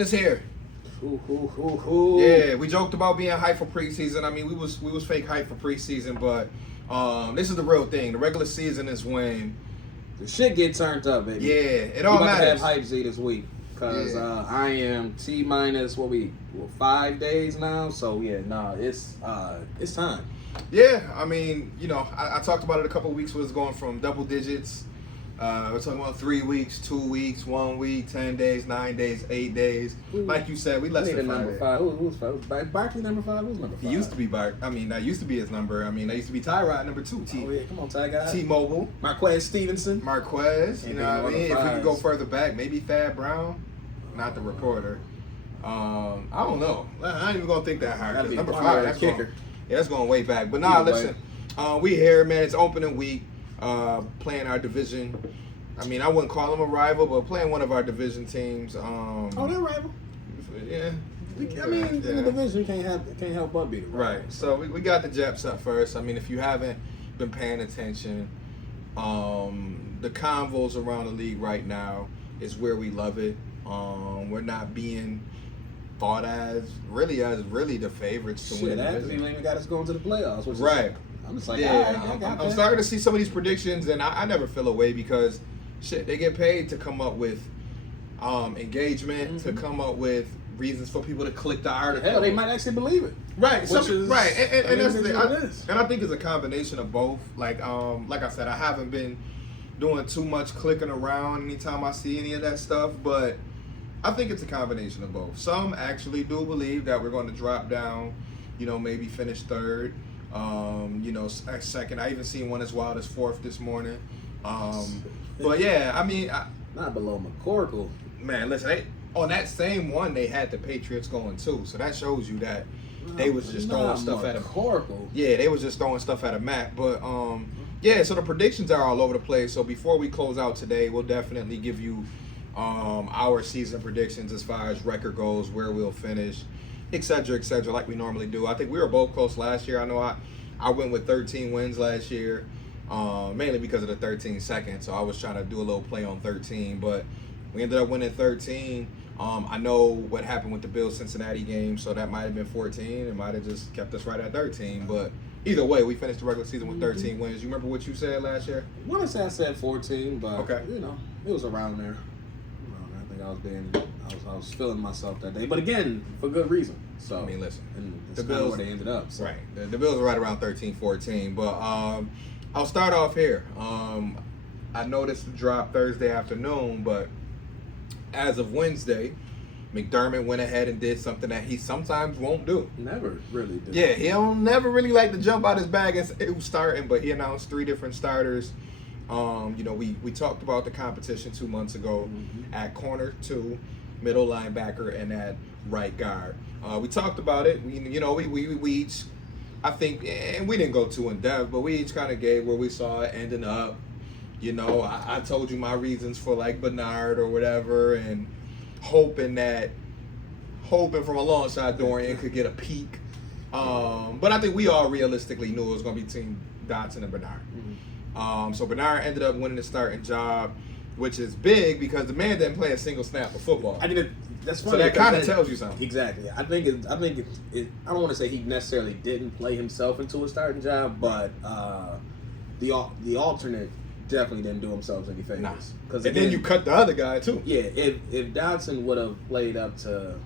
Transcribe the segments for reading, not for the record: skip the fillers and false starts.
It's here. Yeah, we joked about being hyped for preseason. I mean, we was fake hyped for preseason, but this is the real thing. The regular season is when the shit get turned up, baby. Yeah, it all matters. We about to have Hype Z this week because I am T minus 5 days now. So it's time. Yeah, I mean, I talked about it a couple of weeks. Was going from double digits. We're talking about 3 weeks, 2 weeks, 1 week, 10 days, 9 days, 8 days. Like you said, we less than number 5. Who's Barkley number 5? Who's number 5? He used to be that used to be his number. I mean, that used to be Tyrod number 2. Come on, Ty guy. T-Mobile. Marquez Stevenson. You know what I mean? If we could go further back, maybe Thad Brown, not the reporter. I don't know. I ain't even gonna think that hard. Number 5, that's kicker. That's going way back. But listen, we here, man. It's opening week. Playing our division. I mean, I wouldn't call them a rival, but playing one of our division teams. They're a rival. Yeah. I mean, in the division, can't help but be the rival. Right. So we got the Jets up first. I mean, if you haven't been paying attention, the convos around the league right now is where we love it. We're not being thought as really the favorites to win the division. Actually, even got us going to the playoffs. Which right. I'm just like, I'm starting to see some of these predictions, and I never feel away because, shit, they get paid to come up with engagement, to come up with reasons for people to click the article. Hell, they might actually believe it. Right, and that's the thing. And I think it's a combination of both. Like I said, I haven't been doing too much clicking around anytime I see any of that stuff, but I think it's a combination of both. Some actually do believe that we're going to drop down, maybe finish third. Second. I even seen one as wild as fourth this morning. But yeah, I mean, not below McCorkle. Man, listen, on that same one, they had the Patriots going too. So that shows you that they was just throwing stuff at McCorkle. Yeah, they was just throwing stuff at a Mac. But so the predictions are all over the place. So before we close out today, we'll definitely give you our season predictions as far as record goes, where we'll finish, et cetera, like we normally do. I think we were both close last year. I know I went with 13 wins last year, mainly because of the 13 seconds. So I was trying to do a little play on 13, but we ended up winning 13. I know what happened with the Bills-Cincinnati game, so that might have been 14. It might have just kept us right at 13. But either way, we finished the regular season with 13 wins. You remember what you said last year? I want to say I said 14, but okay. It was around there. I was feeling myself that day, but again, for good reason. So I mean, listen, and the Bills where they ended up. So. Right, the Bills are right around 13, 14. But I'll start off here. I noticed the drop Thursday afternoon, but as of Wednesday, McDermott went ahead and did something that he sometimes won't do. Never really did. Yeah, he don't never really like to jump out his bag and say who's starting, but he announced 3 different starters. We talked about the competition 2 months ago at corner 2, middle linebacker, and at right guard. We talked about it. We each, I think, and we didn't go too in depth, but we each kind of gave where we saw it ending up. I told you my reasons for like Bernard or whatever, and hoping from a long shot Dorian could get a peak. But I think we all realistically knew it was going to be Team Dotson and Bernard. So Bernard ended up winning the starting job, which is big because the man didn't play a single snap of football. That's funny. So that kind of tells you something. Exactly. I think it. I don't want to say he necessarily didn't play himself into a starting job, but the alternate definitely didn't do himself any favors. Nah. And then you cut the other guy too. Yeah. If Dodson would have played up to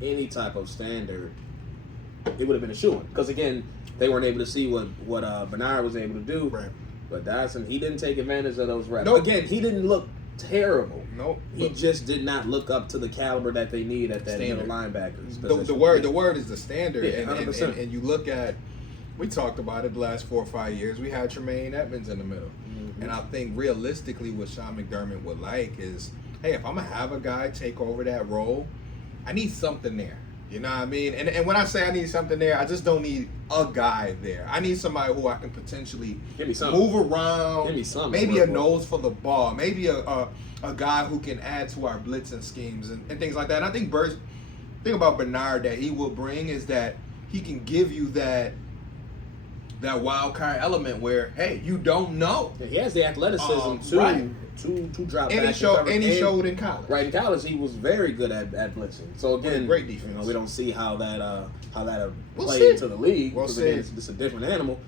any type of standard, it would have been a shoo-in. Because again, they weren't able to see what Bernard was able to do. Right. But Dodson, he didn't take advantage of those reps. Nope. Again, he didn't look terrible. Nope. He just did not look up to the caliber that they need at that middle linebackers. The word is the standard. Yeah, and you look at, we talked about it the last 4 or 5 years. We had Tremaine Edmonds in the middle. And I think realistically what Sean McDermott would like is, hey, if I'm going to have a guy take over that role, I need something there. You know what I mean? And when I say I need something there, I just don't need a guy there. I need somebody who I can potentially move around. Give me something. Maybe a nose for the ball. Maybe a guy who can add to our blitzing schemes and things like that. And I think thing about Bernard that he will bring is that he can give you that that wild card element where, hey, you don't know. Yeah, he has the athleticism to drop and back. He showed in college. Right, in college he was very good at blitzing. So again, great defense. We don't see how that We'll played see. into the league. We'll because see. again, it's a different animal.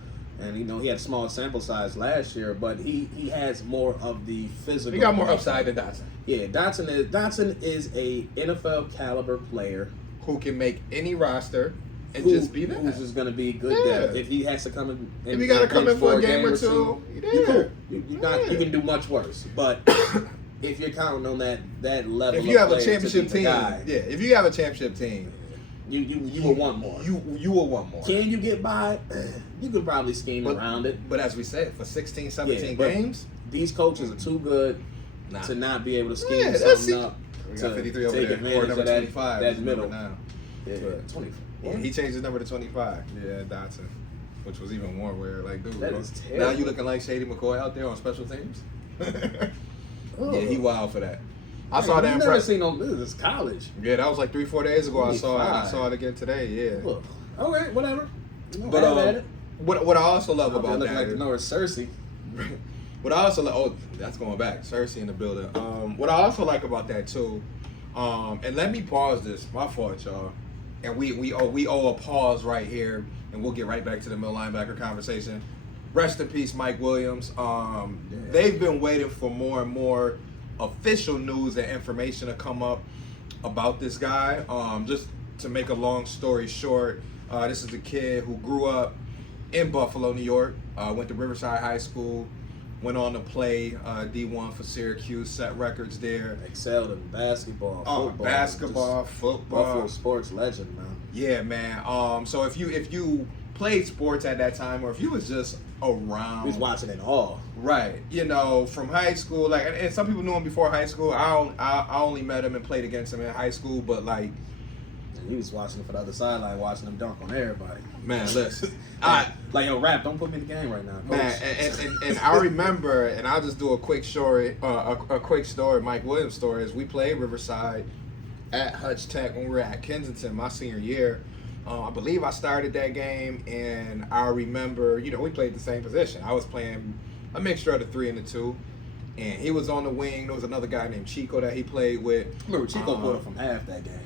And he had a small sample size last year, but he has more of the physical. He got more upside than Dotson. Yeah, Dotson is a NFL caliber player who can make any roster and just be there. Who's just going to be good there. If he has to come in, if he got to come in for a game or two, you can do much worse. But if you're counting on that level, if you have of a championship team, if you have a championship team, you will want more. You will want more. Can you get by? You could probably scheme around it. But as we said, for 16, 17 games, these coaches are too good to not be able to scheme something up. We got 53 over take there. advantage Number of that, 25 that middle. Now. Yeah, 24. Yeah, he changed his number to 25. Yeah, Dotson. Which was even more weird. Like, dude, that is terrible. Now you looking like Shady McCoy out there on special teams? Yeah, he wild for that. I saw that. Never seen no. This is college. Yeah, that was like 3-4 days ago. I saw it again today. Yeah. Look, okay, whatever. But what I also love about looking that, like the North Cersei. What I also like, that's going back. Cersei in the building. What I also like about that too, and let me pause this. My fault, y'all. And we owe a pause right here, and we'll get right back to the middle linebacker conversation. Rest in peace, Mike Williams. They've been waiting for more and more official news and information to come up about this guy. Just to make a long story short, this is a kid who grew up in Buffalo, New York, went to Riverside High School, went on to play D1 for Syracuse, set records there. Excelled in basketball, football. Basketball, football. Buffalo sports legend, man. Yeah, man. So if you played sports at that time, or if you was just around, he was watching it all. Right. From high school, like, and some people knew him before high school. I only met him and played against him in high school, but like, he was watching it for the other sideline, watching him dunk on everybody. Man, listen. Like, yo, Rap, don't put me in the game right now. Coach. Man, and I remember, and I'll just do a quick story, Mike Williams story, is we played Riverside at Hutch Tech when we were at Kensington my senior year. I believe I started that game, and I remember, we played the same position. I was playing a mixture of the 3 and the 2, and he was on the wing. There was another guy named Chico that he played with. Remember, Chico put up from half that game.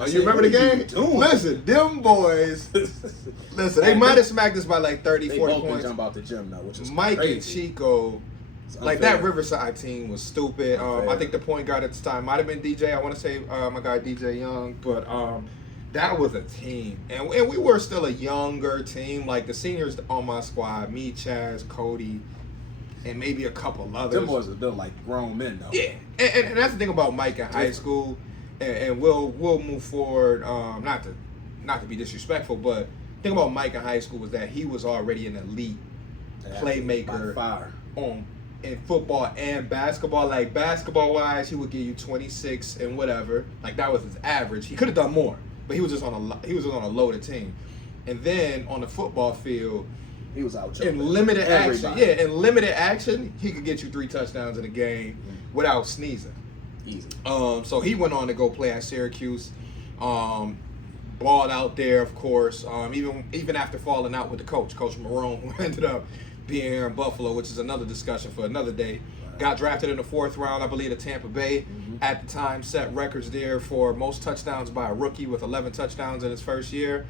Oh, you remember the game? Listen, them boys. Listen, they might have smacked us by like 30, 40 points. They both jump out the gym though, which is Mike crazy. And Chico, like that Riverside team was stupid. I think the point guard at the time might have been DJ. I want to say my guy DJ Young, but that was a team, and we were still a younger team. Like the seniors on my squad, me, Chaz, Cody, and maybe a couple others. Them boys are built like grown men though. Yeah, and that's the thing about Mike in high school. And we'll move forward. Not to be disrespectful, but the thing about Mike in high school was that he was already an elite playmaker in football and basketball. Like basketball wise, he would give you 26 and whatever. Like that was his average. He could have done more, but he was just on a loaded team. And then on the football field, he was out in limited action. Yeah, in limited action, he could get you 3 touchdowns in a game without sneezing. Easy. So he went on to go play at Syracuse, balled out there, of course. Even after falling out with Coach Marone, who ended up being here in Buffalo, which is another discussion for another day. Right. Got drafted in the 4th round, I believe, to Tampa Bay. Mm-hmm. At the time, set records there for most touchdowns by a rookie with 11 touchdowns in his first year.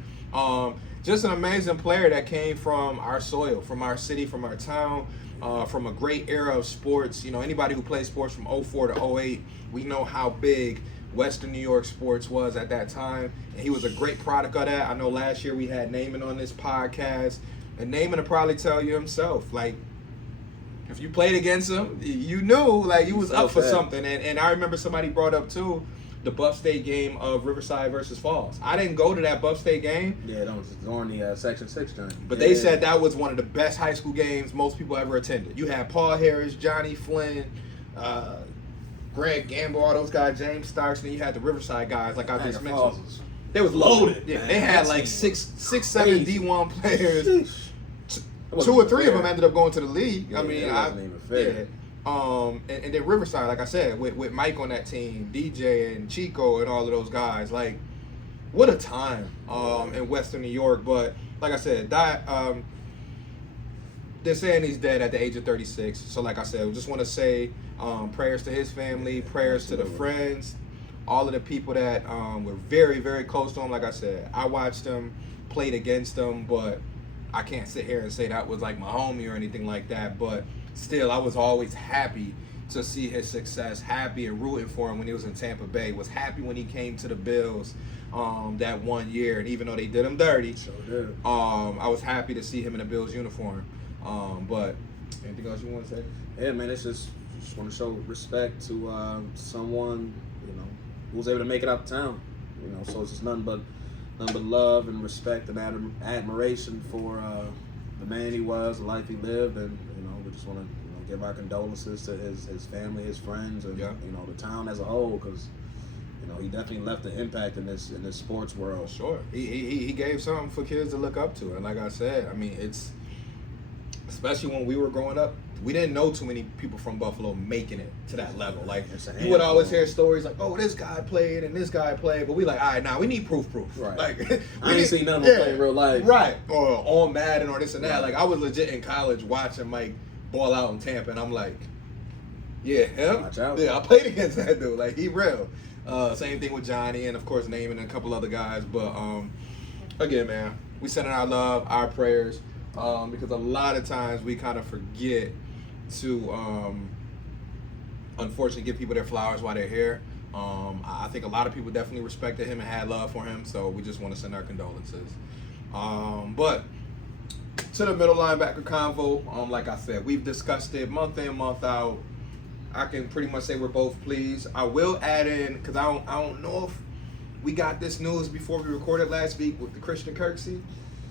Just an amazing player that came from our soil, from our city, from our town. From a great era of sports. Anybody who plays sports from 04 to 08, we know how big Western New York sports was at that time. And he was a great product of that. I know last year we had Naaman on this podcast. And Naaman will probably tell you himself, like, if you played against him, you knew, like, you was up for something. And I remember somebody brought up, too, the Buff State game of Riverside versus Falls. I didn't go to that Buff State game. Yeah, that was during the Section 6 journey. But they said that was one of the best high school games most people ever attended. You had Paul Harris, Johnny Flynn, Greg Gamble, all those guys, James Starks, and then you had the Riverside guys, like I just mentioned. They was loaded. Yeah, they had like six, 7 D1 players. 2 or 3 of them ended up going to the league. Yeah, wasn't even fair. Yeah. And then Riverside, like I said, with Mike on that team, DJ and Chico and all of those guys, like, what a time in Western New York. But like I said, they're saying he's dead at the age of 36. So like I said, we just want to say prayers to his family, prayers to the friends, all of the people that were very, very close to him. Like I said, I watched him, played against him, but I can't sit here and say that was like my homie or anything like that. But still, I was always happy to see his success, happy and rooting for him when he was in Tampa Bay, was happy when he came to the Bills that 1 year. And even though they did him dirty, I was happy to see him in a Bills uniform. But anything else you want to say? Yeah, man, it's just want to show respect to someone, who was able to make it out of town. So it's just nothing but love and respect and admiration for the man he was, the life he lived, and we just want to give our condolences to his family, his friends, and the town as a whole, because he definitely left an impact in this sports world. Sure, he gave something for kids to look up to, and like I said, I mean, it's especially when we were growing up, we didn't know too many people from Buffalo making it to that level. Like, you would always hear stories like, oh, this guy played and this guy played, but we like, all right, now we need proof. Right. Like, I ain't seen none of them play in real life. Right. Or on Madden or this and that. Like, I was legit in college watching Mike ball out in Tampa, and I'm like, yeah, him? Watch out. Yeah, I played against that dude. Like, he real. Same thing with Johnny, and of course naming a couple other guys. But again, man, we sending our love, our prayers, because a lot of times we kind of forget to unfortunately give people their flowers while they're here. I think a lot of people definitely respected him and had love for him, so we just want to send our condolences. But to the middle linebacker convo, like I said, we've discussed it month in, month out. I can pretty much say we're both pleased. I will add in, because I don't know if we got this news before we recorded last week with the Christian Kirksey.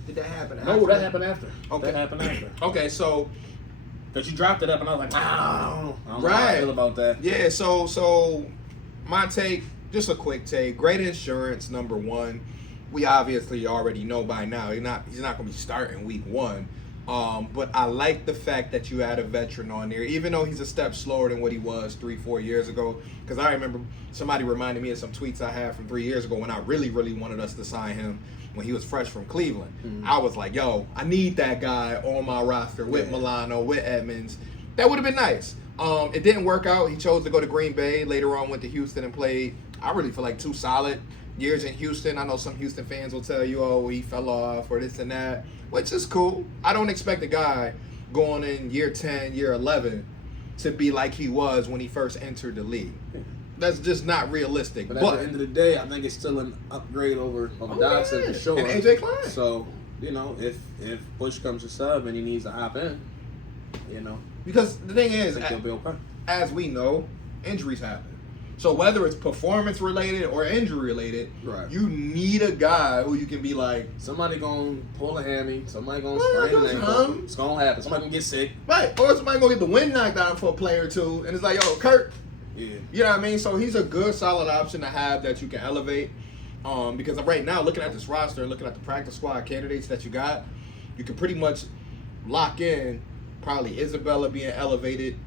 Did that happen after? No, that happened after. Okay. That happened after. Okay, so because you dropped it up, and I was like, I don't know how I feel about that. Yeah, so my take, just a quick take. Great insurance, number one. We obviously already know by now he's not going to be starting week one. But I like the fact that you had a veteran on there, even though he's a step slower than what he was 3-4 years ago. Because I remember somebody reminded me of some tweets I had from 3 years ago when I really, really wanted us to sign him when he was fresh from Cleveland. Mm-hmm. I was like, yo, I need that guy on my roster with Milano, with Edmonds. That would have been nice. It didn't work out. He chose to go to Green Bay. Later on went to Houston and played, I really feel like, 2 solid years in Houston. I know some Houston fans will tell you, oh, he fell off or this and that, which is cool. I don't expect a guy going in year 10, year 11 to be like he was when he first entered the league. That's just not realistic. But at the end of the day, I think it's still an upgrade over Dodson for sure. And AJ Klein. So, if Bush comes to sub and he needs to hop in, Because the thing is, he'll be okay. As we know, injuries happen. So whether it's performance related or injury related, you need a guy who you can be like, somebody gonna pull a hammy, somebody gonna sprain an ankle. It's gonna happen. Somebody gonna get sick. Right. Or somebody gonna get the wind knocked out for a play or two, and it's like, yo, Kurt. Yeah. You know what I mean? So he's a good, solid option to have that you can elevate. Because right now, looking at this roster and looking at the practice squad candidates that you got, you can pretty much lock in probably Isabella being elevated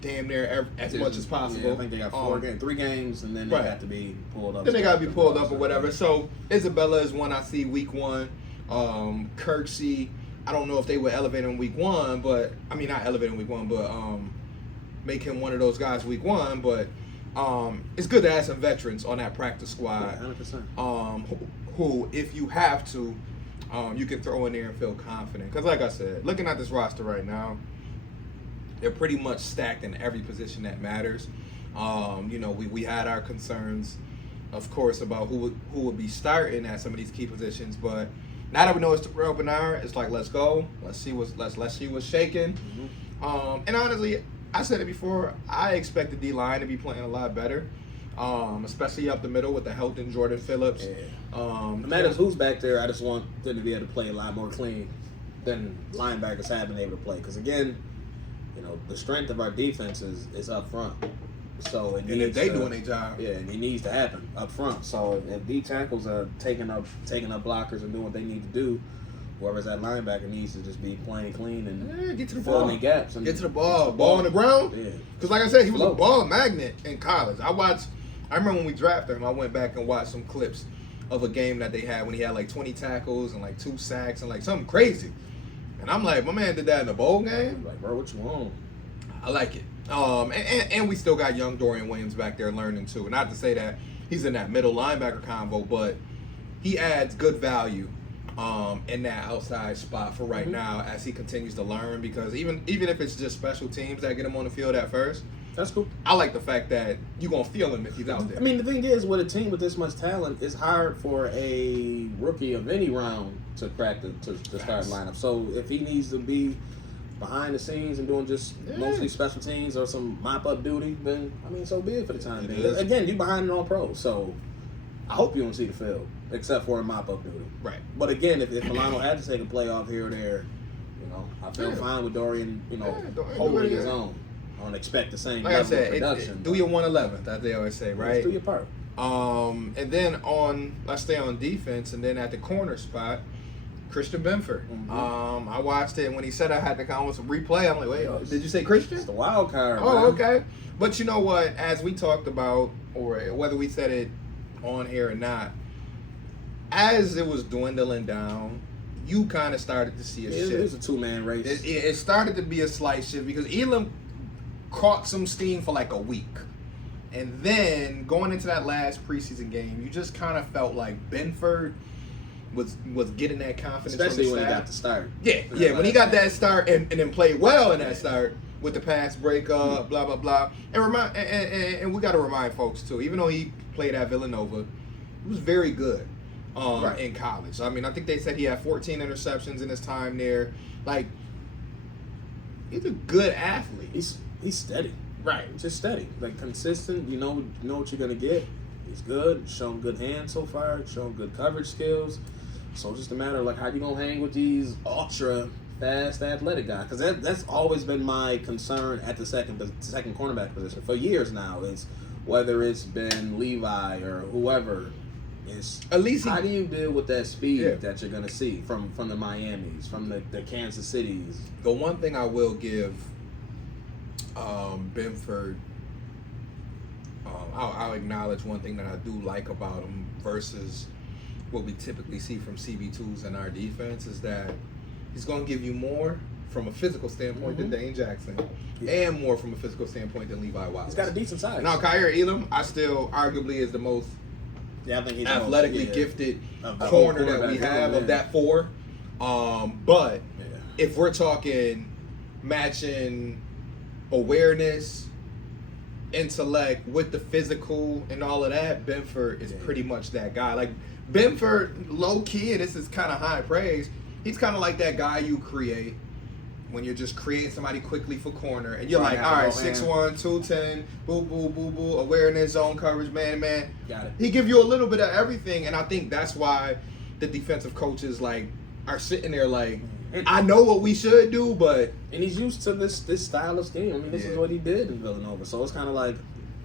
damn near as much as possible. Yeah, I think they got 3 games, and then they have to be pulled up. Then they got to be pulled up or whatever. So Isabella is one I see week 1. Kirksey, I don't know if they would elevate him week 1, but I mean not elevate him week 1, but make him one of those guys week 1. But it's good to have some veterans on that practice squad. 100%. Who, if you have to, you can throw in there and feel confident. Because like I said, looking at this roster right now, they're pretty much stacked in every position that matters. We had our concerns, of course, about who would be starting at some of these key positions. But now that we know it's Terrell Bernard, it's like, let's go. Let's see what's shaking. Mm-hmm. And honestly, I said it before, I expect the D-line to be playing a lot better, especially up the middle with the health in Jordan Phillips. Yeah. No matter who's back there, I just want them to be able to play a lot more clean than linebackers have been able to play. Because, again, the strength of our defense is up front. So if they doing their job, and it needs to happen up front. So if D tackles are taking up blockers and doing what they need to do, whoever's that linebacker needs to just be playing clean and get to the filling ball, the gaps. And get to the ball on the ground. Yeah, because like I said, he was a ball magnet in college. I remember when we drafted him. I went back and watched some clips of a game that they had when he had like 20 tackles and like 2 sacks and like something crazy. And And I'm like, my man did that in the bowl game? Like, bro, what you want? I like it. And we still got young Dorian Williams back there learning too. Not to say that he's in that middle linebacker convo, but he adds good value in that outside spot for right now as he continues to learn, because even if it's just special teams that get him on the field at first, that's cool. I like the fact that you're going to feel him if he's out there. I mean, the thing is, with a team with this much talent, it's hard for a rookie of any round to crack the start lineup. So if he needs to be behind the scenes and doing just mostly special teams or some mop-up duty, then, I mean, so be it for the time being. Again, you behind it on pro, so I hope you don't see the field, except for a mop-up duty. Right. But again, if Milano had to take a play off here or there, I feel fine with Dorian, holding his own. I don't expect the same level of production. Do your 111th, as they always say, right? Just do your part. And then let's stay on defense, and then at the corner spot, Christian Benford. I watched it, and when he said I had to come with some replay, I'm like, wait, did you say Christian? It's the wild card. Oh, man. okay. But you know what? As we talked about, or whether we said it on here or not, as it was dwindling down, you kind of started to see a shift. It was a two-man race. It started to be a slight shift because Elam caught some steam for like a week. And then going into that last preseason game, you just kind of felt like Benford was getting that confidence. Especially when he got the start. Yeah, when he got that start and then played well in that start with the pass breakup, blah, blah, blah. And we got to remind folks, too, even though he played at Villanova, he was very good in college. I mean, I think they said he had 14 interceptions in his time there. Like, he's a good athlete. He's steady. Right. Just steady. Like, consistent. You know what you're going to get. He's good. Shown good hands so far. Shown good coverage skills. So it's just a matter of, like, how you going to hang with these ultra fast athletic guys? Because that's always been my concern at the second cornerback position for years now, is whether it's been Levi or whoever, is at least how do you deal with that speed that you're going to see from the Miamis, from the Kansas Cities? The one thing I will give Benford, I'll acknowledge one thing that I do like about him versus what we typically see from CB2s in our defense is that he's going to give you more from a physical standpoint than Dane Jackson and more from a physical standpoint than Levi Wallace. He's got a decent size. Now, Kyer Elam, I still arguably is the most I think he's athletically gifted corner that we have of that four. But if we're talking matching awareness, intellect with the physical and all of that, Benford is pretty much that guy. Like, Benford, low key, and this is kind of high praise, he's kind of like that guy you create when you're just creating somebody quickly for corner, and you're like, all right, 6'1", 210, boo, boo, boo, boo, awareness, zone coverage, man. Got it. He give you a little bit of everything, and I think that's why the defensive coaches, like, are sitting there like, I know what we should do, but... And he's used to this style of scheme. I mean, this is what he did in Villanova, so it's kind of like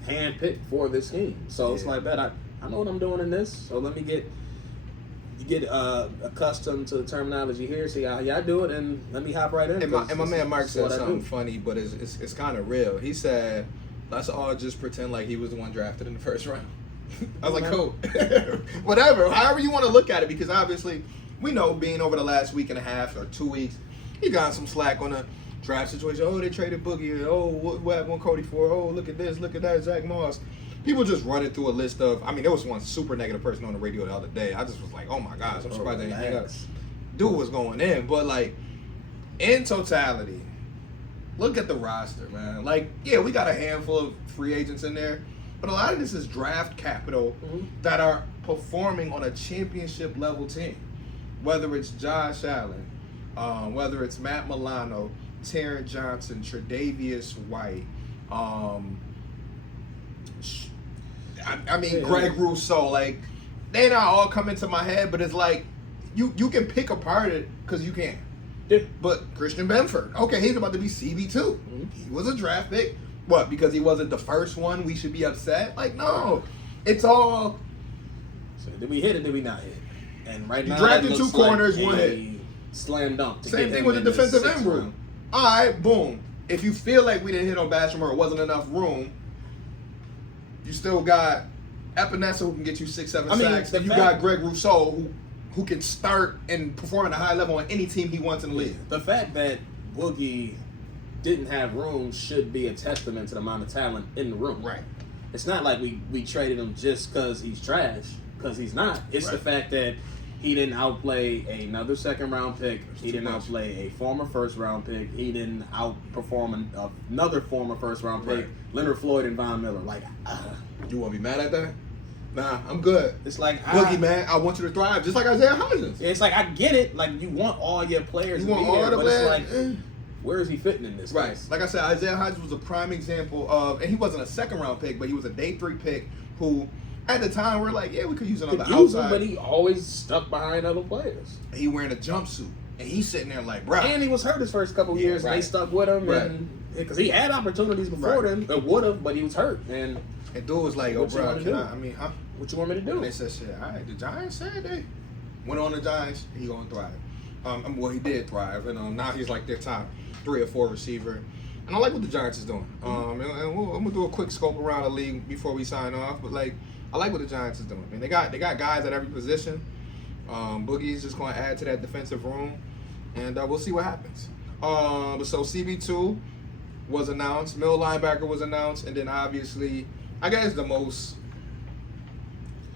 hand-picked for this scheme. So it's like, I know what I'm doing in this, so let me get accustomed to the terminology here, see how y'all do it, and let me hop right in. And my man Mark said something funny, but it's kind of real. He said, let's all just pretend like he was the one drafted in the first round. I was like, cool. Whatever, however you want to look at it, because obviously we know being over the last week and a half or 2 weeks, he got some slack on the draft situation. Oh, they traded Boogie. Oh, what happened with Cody Ford? Oh, look at this, look at that, Zach Moss. People just running through a list of, I mean, there was one super negative person on the radio the other day. I just was like, oh my gosh, I'm surprised they didn't hang up. Dude was going in. But, like, in totality, look at the roster, man. Like, yeah, we got a handful of free agents in there, but a lot of this is draft capital that are performing on a championship level team. Whether it's Josh Allen, whether it's Matt Milano, Terrence Johnson, Tre'Davious White, I mean, Greg Rousseau, like, they not all come into my head, but it's like, you can pick apart it because you can. Yeah. But Christian Benford, okay, he's about to be CB2. He was a draft pick. What, because he wasn't the first one, we should be upset? Like, no. It's all... So did we hit or did we not hit? And right now, you drafted two corners, one hit. Slam dunk. Same thing with the defensive end room. All right, boom. If you feel like we didn't hit on Basham or it wasn't enough room, you still got Epinesa who can get you 6-7 sacks. And you got Greg Rousseau who who can start and perform at a high level on any team he wants in the league. The fact that Boogie didn't have room should be a testament to the amount of talent in the room. Right. It's not like we traded him just because he's trash, because he's not. It's the fact that he didn't outplay another second-round pick. He didn't outplay a former first-round pick. He didn't outperform another former first-round pick, Leonard Floyd and Von Miller. Like, you want to be mad at that? Nah, I'm good. It's like, Boogie, man, I want you to thrive, just like Isaiah Hodgins. It's like, I get it. Like, you want all your players to be there, but it's like, where is he fitting in this? Right. Case? Like I said, Isaiah Hodgins was a prime example of, and he wasn't a second-round pick, but he was a day 3 pick who, at the time, we're like, yeah, we could use another outside. But he always stuck behind other players. He wearing a jumpsuit, and he's sitting there like, bro. And he was hurt his first couple years, and they stuck with him, and because he had opportunities before then, it would have, but he was hurt. And dude was like, "Oh, bro, what you want me to do?" And they said, "Shit, all right." The Giants said they went on the Giants. He gonna thrive. Well, he did thrive, and now he's like their top 3 or 4 receiver. And I like what the Giants is doing. And I'm gonna do a quick scope around the league before we sign off. But like, I like what the Giants is doing. I mean, they got guys at every position. Boogie's just gonna add to that defensive room, and we'll see what happens. So CB2 was announced, middle linebacker was announced, and then obviously, I guess the most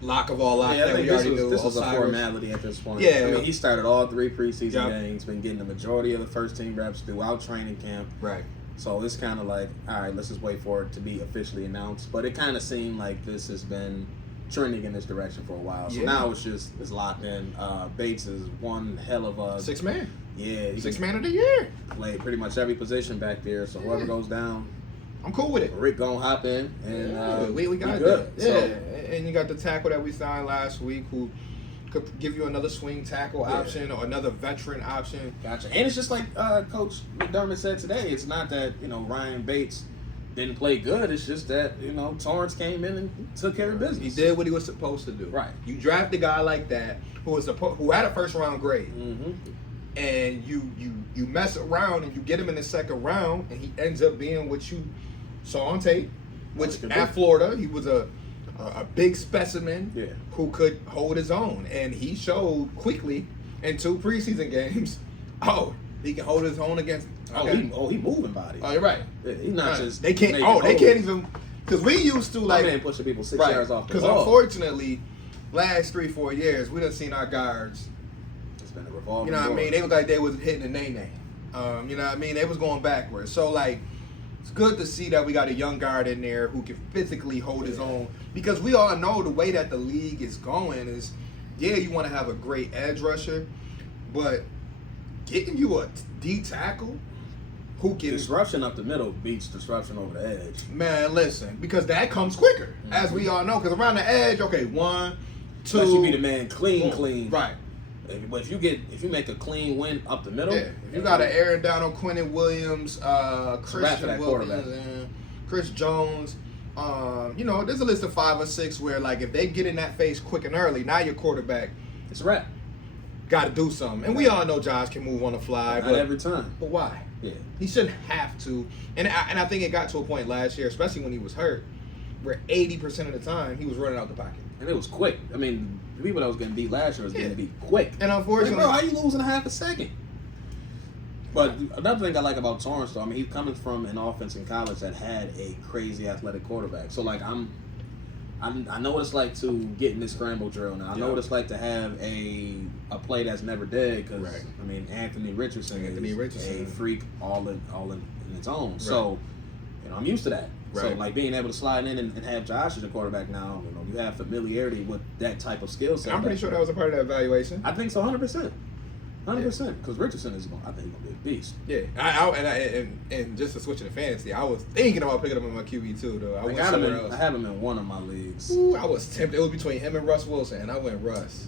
lock of all locks that we already knew. This was a formality at this point. Yeah. I mean, he started all 3 preseason games, been getting the majority of the first team reps throughout training camp. Right. So it's kind of like, all right, let's just wait for it to be officially announced. But it kind of seemed like this has been trending in this direction for a while. So now it's locked in. Bates is one hell of a 6-man. Yeah, he 6-man of the year. Play pretty much every position back there. So whoever goes down, I'm cool with it. Rick gonna hop in, and we got good. Yeah, and you got the tackle that we signed last week, who could give you another swing tackle option or another veteran option. Gotcha. And it's just like Coach McDermott said today. It's not that Ryan Bates didn't play good. It's just that Torrance came in and took care of business. He did what he was supposed to do. Right. You draft a guy like that who had a first-round grade. Mm-hmm. And you mess around and you get him in the second round, and he ends up being what you saw on tape, which at Florida he was a big specimen who could hold his own, and he showed quickly in 2 preseason games. Oh, he can hold his own against. He moving body. Oh, you're right. Yeah, he's not just. They can't. They can't even. Because we used to My man pushing people 6 yards off the ball. Because unfortunately, last 3-4 years we done seen our guards. Been a revolving you know what door. I mean? They look like they was hitting a nay-nay. You know what I mean? They was going backwards. So, like, it's good to see that we got a young guard in there who can physically hold his own. Because we all know the way that the league is going is, you want to have a great edge rusher, but getting you a D tackle who can... Disruption up the middle beats disruption over the edge. Man, listen, because that comes quicker, as we all know. Because around the edge, 1, 2... Unless you be the man clean. Right. But if you make a clean win up the middle, if you got an Aaron Donald, Quentin Williams, Christian Williams, Chris Jones, there's a list of 5 or 6 where like if they get in that phase quick and early, now your quarterback, it's a wrap. Got to do something, and we all know Josh can move on the fly, not every time. But why? Yeah, he shouldn't have to. And I think it got to a point last year, especially when he was hurt, where 80% of the time he was running out the pocket, and it was quick. I mean, the people that was getting beat last year was getting beat quick. And unfortunately, how you losing a half a second? But another thing I like about Torrance, though, I mean, he's coming from an offense in college that had a crazy athletic quarterback. So, like, I know what it's like to get in this scramble drill now. I know what it's like to have a play that's never dead because, I mean, Anthony Richardson is a freak all in its own. Right. So, I'm used to that. Right. So, like, being able to slide in and have Josh as a quarterback now, you have familiarity with that type of skill set. I'm pretty sure that was a part of that evaluation. I think so, 100%. 100%, because Richardson I think he's gonna be a beast. Yeah, and just to switch to fantasy, I was thinking about picking up on my QB too, though. I have him in one of my leagues. Ooh, I was tempted. It was between him and Russ Wilson, and I went Russ.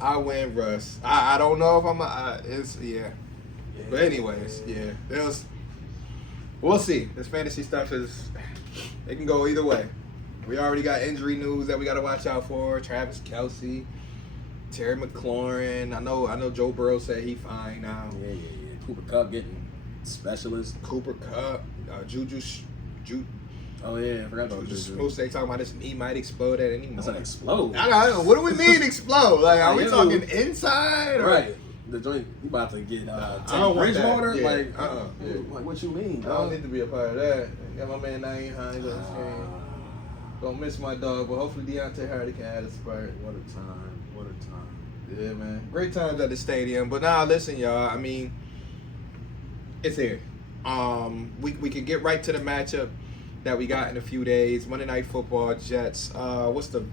I don't know if I'm But anyways, it was. We'll see. This fantasy stuff it can go either way. We already got injury news that we got to watch out for. Travis Kelce. Terry McLaurin. I know Joe Burrow said he fine now. Yeah. Cooper Kupp getting specialist. Cooper Kupp. Oh yeah, I forgot about Juju. They talking about this. He might explode at any moment. That's like explode. I don't know. What do we mean explode? Like, are we talking inside? Or? Right. The joint, you about to get Bridgewater? Yeah. Like, like, what you mean? I don't need to be a part of that. Got my man Naeem Hines on the screen. Don't miss my dog, but hopefully Deontay Hardy can add a spark. What a time. What a time. Yeah, man. Great times at the stadium. But now, listen, y'all. I mean, it's here. We can get right to the matchup that we got in a few days. Monday Night Football, Jets. What do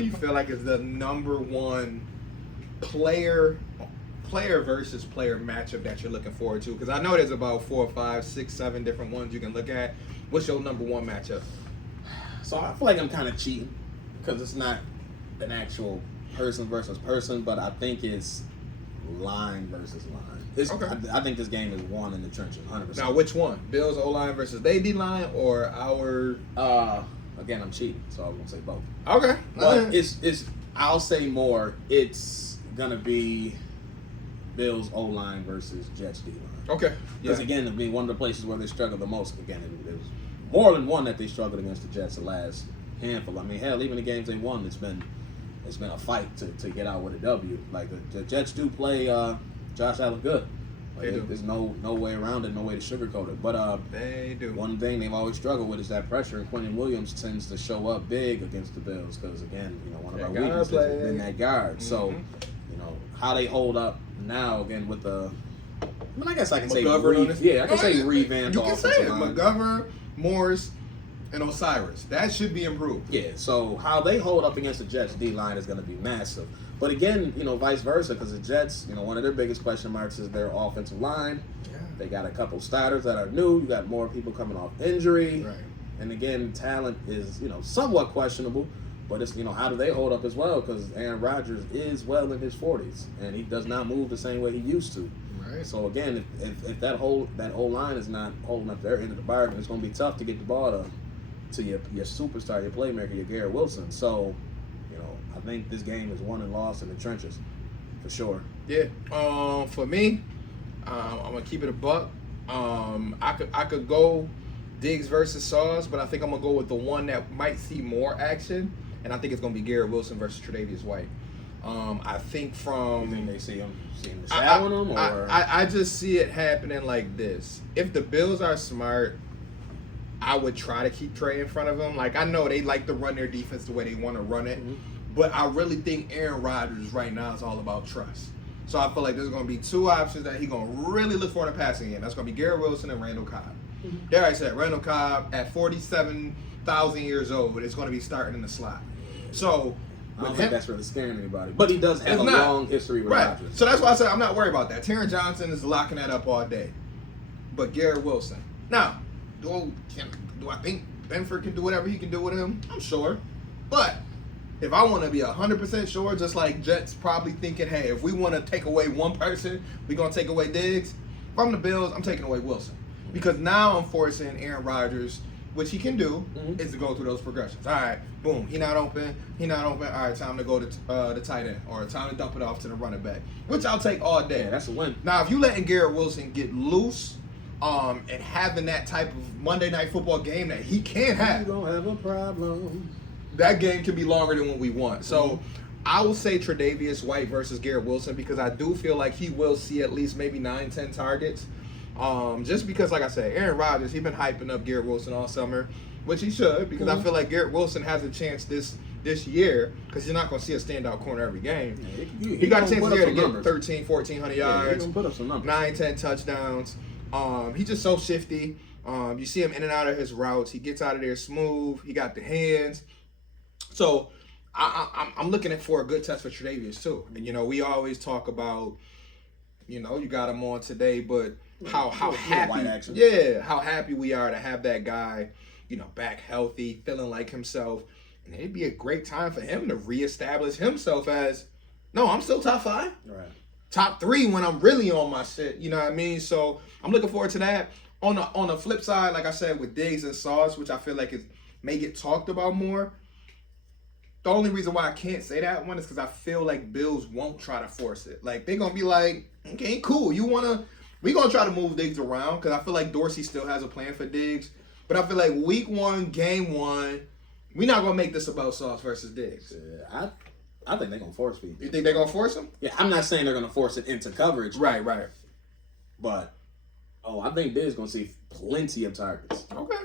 you feel like is the number one player versus player matchup that you're looking forward to? Because I know there's about 4, 5, 6, 7 different ones you can look at. What's your number one matchup? So I feel like I'm kind of cheating because it's not an actual person versus person, but I think it's line versus line. Okay. I think this game is won in the trenches, 100%. Now, which one? Bills O-line versus they D-line or our... Again, I'm cheating, so I was going to say both. Okay. But it's I'll say more. It's going to be Bills O-line versus Jets D-line. Okay. Because, again, I mean, one of the places where they struggle the most, again, it was more than one that they struggled against the Jets the last handful. I mean, hell, even the games they won, it's been a fight to get out with a W. Like, the Jets do play Josh Allen good. Like, They do. There's no way around it, no way to sugarcoat it. But they do. one thing they've always struggled with is that pressure, and Quentin Williams tends to show up big against the Bills because, again, one of our weaknesses has been that guard. Mm-hmm. So, how they hold up now, again, with the... I mean, I guess I can say revamped. You can say it. Line. McGovern, Morris, and Osiris. That should be improved. Yeah, so how they hold up against the Jets D-line is going to be massive. But again, vice versa, because the Jets, one of their biggest question marks is their offensive line. Yeah. They got a couple starters that are new. You got more people coming off injury. Right. And again, talent is, somewhat questionable. But it's, how do they hold up as well? Because Aaron Rodgers is well in his 40s, and he does not move the same way he used to. Right. So again, if that whole line is not holding up their end of the bargain, it's going to be tough to get the ball to your superstar, your playmaker, your Garrett Wilson. So, I think this game is won and lost in the trenches, for sure. Yeah. For me, I'm gonna keep it a buck. I could go Diggs versus Sauce, but I think I'm gonna go with the one that might see more action, and I think it's gonna be Garrett Wilson versus Tre'Davious White. I think from... You think they see him shadowing him, or... I just see it happening like this. If the Bills are smart, I would try to keep Trey in front of him. Like, I know they like to run their defense the way they want to run it, but I really think Aaron Rodgers right now is all about trust. So I feel like there's going to be two options that he's going to really look for in the passing game. That's going to be Garrett Wilson and Randall Cobb. There I said, Randall Cobb at 47,000 years old is going to be starting in the slot. So... I don't think that's really scaring anybody. But he does have a long history with Rodgers. So that's why I said I'm not worried about that. Taron Johnson is locking that up all day. But Garrett Wilson. Now, do I think Benford can do whatever he can do with him? I'm sure. But if I want to be 100% sure, just like Jets probably thinking, hey, if we want to take away one person, we're going to take away Diggs. If I'm the Bills, I'm taking away Wilson. Because now I'm forcing Aaron Rodgers, which he can do, is to go through those progressions. All right, boom, he not open. All right, time to go to the tight end, or time to dump it off to the running back, which I'll take all day. Yeah, that's a win. Now, if you letting Garrett Wilson get loose, and having that type of Monday Night Football game that he can have, you gonna have a problem. That game can be longer than what we want. So I will say Tre'Davious White versus Garrett Wilson, because I do feel like he will see at least maybe 9-10 targets. Just because, like I said, Aaron Rodgers, he's been hyping up Garrett Wilson all summer, which he should, because I feel like Garrett Wilson has a chance this year, because you're not going to see a standout corner every game. Yeah, he got a chance here to get 1,400 yards, put up some 9-10 touchdowns. He's just so shifty. You see him in and out of his routes. He gets out of there smooth. He got the hands. So I'm looking for a good test for Tre'Davious too. And we always talk about, you got him on today, but how happy we are to have that guy, back healthy, feeling like himself. And it'd be a great time for him to reestablish himself as, no, I'm still top 5. Right. Top 3 when I'm really on my shit. You know what I mean? So I'm looking forward to that. On the flip side, like I said, with Diggs and Sauce, which I feel like may get talked about more. The only reason why I can't say that one is because I feel like Bills won't try to force it. Like, they're going to be like, okay, cool. We're going to try to move Diggs around, because I feel like Dorsey still has a plan for Diggs. But I feel like week 1, game 1, we're not gonna make this about Sauce versus Diggs. Yeah, I think they're gonna force feed. You think they're gonna force him? Yeah, I'm not saying they're gonna force it into coverage. Right. But I think Diggs gonna see plenty of targets. Okay.